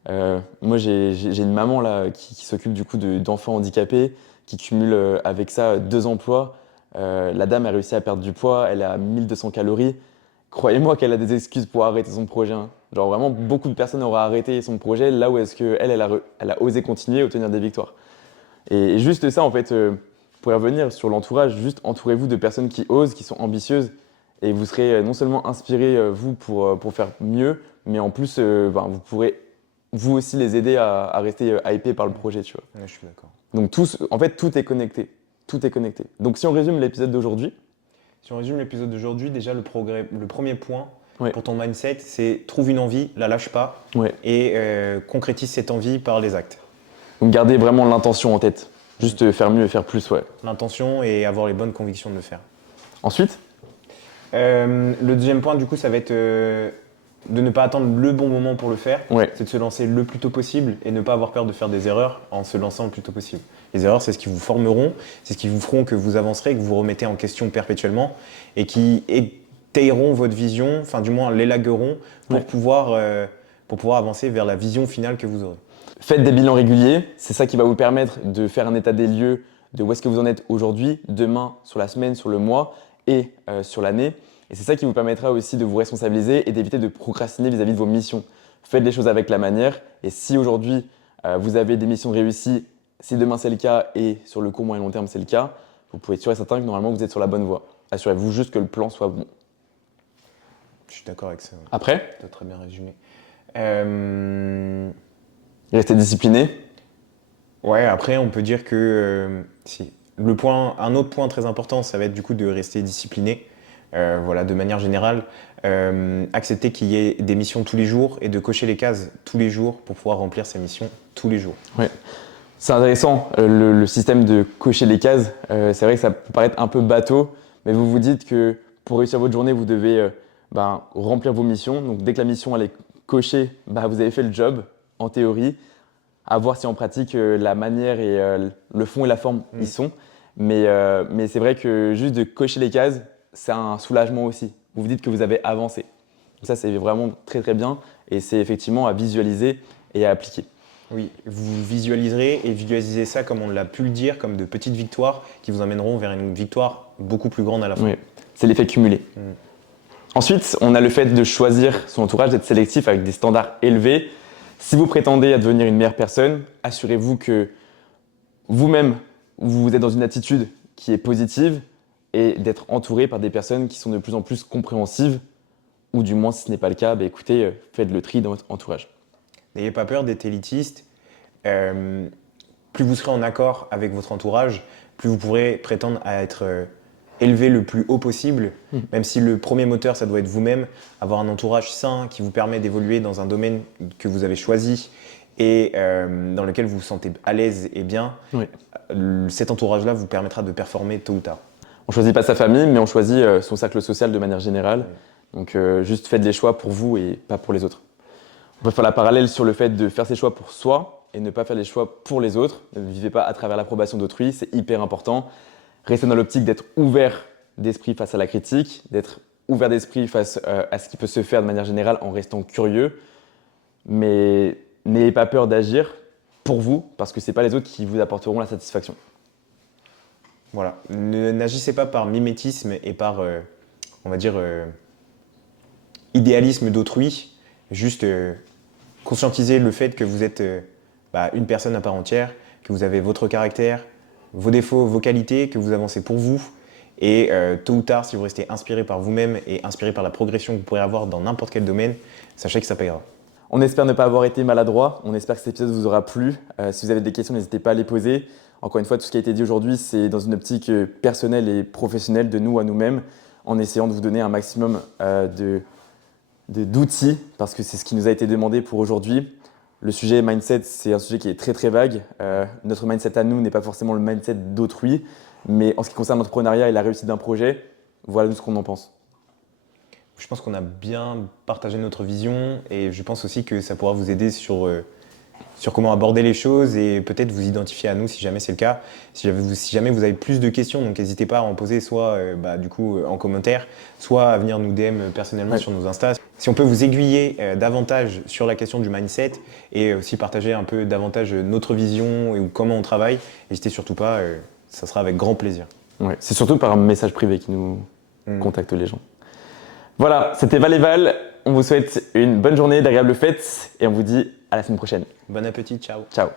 Ouais. Moi, j'ai une maman là qui s'occupe du coup d'enfants handicapés, qui cumule avec ça 2 emplois. La dame a réussi à perdre du poids, elle a 1200 calories. Croyez-moi qu'elle a des excuses pour arrêter son projet, hein. Genre vraiment, beaucoup de personnes auraient arrêté son projet là où est-ce qu'elle elle a osé continuer et obtenir des victoires. Et juste ça, en fait, pour y revenir sur l'entourage, juste entourez-vous de personnes qui osent, qui sont ambitieuses, et vous serez non seulement inspiré, vous, pour faire mieux, mais en plus, vous pourrez vous aussi les aider à rester hypé par le projet, tu vois. Ouais, je suis d'accord. Donc en fait, tout est connecté. Tout est connecté. Donc si on résume l'épisode d'aujourd'hui, Si on résume l'épisode d'aujourd'hui, déjà le premier point Ouais. pour ton mindset, c'est trouve une envie, la lâche pas ouais. et concrétise cette envie par les actes. Donc gardez vraiment l'intention en tête. Juste faire mieux et faire plus, ouais. L'intention et avoir les bonnes convictions de le faire. Ensuite, Le deuxième point, du coup, ça va être de ne pas attendre le bon moment pour le faire. ouais. C'est de se lancer le plus tôt possible et ne pas avoir peur de faire des erreurs en se lançant le plus tôt possible. Les erreurs, c'est ce qui vous formeront, c'est ce qui vous feront que vous avancerez, que vous vous remettez en question perpétuellement et qui étayeront votre vision, enfin du moins l'élagueront Ouais. pour pouvoir avancer vers la vision finale que vous aurez. Faites des bilans réguliers, c'est ça qui va vous permettre de faire un état des lieux de où est-ce que vous en êtes aujourd'hui, demain, sur la semaine, sur le mois et sur l'année. Et c'est ça qui vous permettra aussi de vous responsabiliser et d'éviter de procrastiner vis-à-vis de vos missions. Faites les choses avec la manière et si aujourd'hui vous avez des missions réussies, si demain c'est le cas et sur le court, moyen et long terme c'est le cas, vous pouvez être sûr et certain que normalement vous êtes sur la bonne voie. Assurez-vous juste que le plan soit bon. Je suis d'accord avec ça. Ouais. Après, Tu as très bien résumé. restez discipliné. Ouais, après, on peut dire que si. Un autre point très important, ça va être du coup de rester discipliné. Voilà, de manière générale, accepter qu'il y ait des missions tous les jours et de cocher les cases tous les jours pour pouvoir remplir ces missions tous les jours. C'est intéressant le système de cocher les cases. C'est vrai que ça peut paraître un peu bateau, mais vous vous dites que pour réussir votre journée, vous devez remplir vos missions. Donc dès que la mission elle est cochée, vous avez fait le job en théorie. À voir si en pratique la manière et le fond et la forme y sont. Mais c'est vrai que juste de cocher les cases, c'est un soulagement aussi. Vous vous dites que vous avez avancé. Donc ça, c'est vraiment très très bien et c'est effectivement à visualiser et à appliquer. Oui, vous visualiserez et visualisez ça comme on l'a pu le dire, comme de petites victoires qui vous emmèneront vers une victoire beaucoup plus grande à la fin. Oui, c'est l'effet cumulé. Ensuite, on a le fait de choisir son entourage, d'être sélectif avec des standards élevés. Si vous prétendez à devenir une meilleure personne, assurez-vous que vous-même, vous êtes dans une attitude qui est positive et d'être entouré par des personnes qui sont de plus en plus compréhensives, ou du moins, si ce n'est pas le cas, écoutez, faites le tri dans votre entourage. N'ayez pas peur d'être élitiste. Plus vous serez en accord avec votre entourage, plus vous pourrez prétendre à être élevé le plus haut possible, même si le premier moteur, ça doit être vous-même, avoir un entourage sain qui vous permet d'évoluer dans un domaine que vous avez choisi et dans lequel vous vous sentez à l'aise et bien. Oui. Cet entourage-là vous permettra de performer tôt ou tard. On ne choisit pas sa famille, mais on choisit son cercle social de manière générale. Donc juste faites les choix pour vous et pas pour les autres. On peut faire la parallèle sur le fait de faire ses choix pour soi et ne pas faire les choix pour les autres. Ne vivez pas à travers l'approbation d'autrui, c'est hyper important. Restez dans l'optique d'être ouvert d'esprit face à la critique, d'être ouvert d'esprit face à ce qui peut se faire de manière générale en restant curieux. Mais n'ayez pas peur d'agir pour vous, parce que ce n'est pas les autres qui vous apporteront la satisfaction. Voilà. N'agissez pas par mimétisme et par, on va dire, idéalisme d'autrui. Juste conscientisez le fait que vous êtes une personne à part entière, que vous avez votre caractère, vos défauts, vos qualités, que vous avancez pour vous. Et tôt ou tard, si vous restez inspiré par vous-même et inspiré par la progression que vous pourrez avoir dans n'importe quel domaine, sachez que ça payera. On espère ne pas avoir été maladroit. On espère que cet épisode vous aura plu. Si vous avez des questions, n'hésitez pas à les poser. Encore une fois, tout ce qui a été dit aujourd'hui, c'est dans une optique personnelle et professionnelle de nous à nous-mêmes, en essayant de vous donner un maximum d'outils, parce que c'est ce qui nous a été demandé pour aujourd'hui. Le sujet mindset, c'est un sujet qui est très très vague. Notre mindset à nous n'est pas forcément le mindset d'autrui, mais en ce qui concerne l'entrepreneuriat et la réussite d'un projet, voilà ce qu'on en pense. Je pense qu'on a bien partagé notre vision et je pense aussi que ça pourra vous aider sur comment aborder les choses et peut-être vous identifier à nous si jamais c'est le cas. Si jamais vous avez plus de questions, donc n'hésitez pas à en poser soit en commentaire, soit à venir nous DM personnellement sur nos Insta. Si on peut vous aiguiller davantage sur la question du mindset et aussi partager un peu davantage notre vision et comment on travaille, n'hésitez surtout pas, ça sera avec grand plaisir. Ouais, c'est surtout par un message privé qui nous contacte les gens. Voilà, c'était Val et Val. On vous souhaite une bonne journée, d'agréables fêtes et on vous dit à la semaine prochaine. Bon appétit, ciao. Ciao.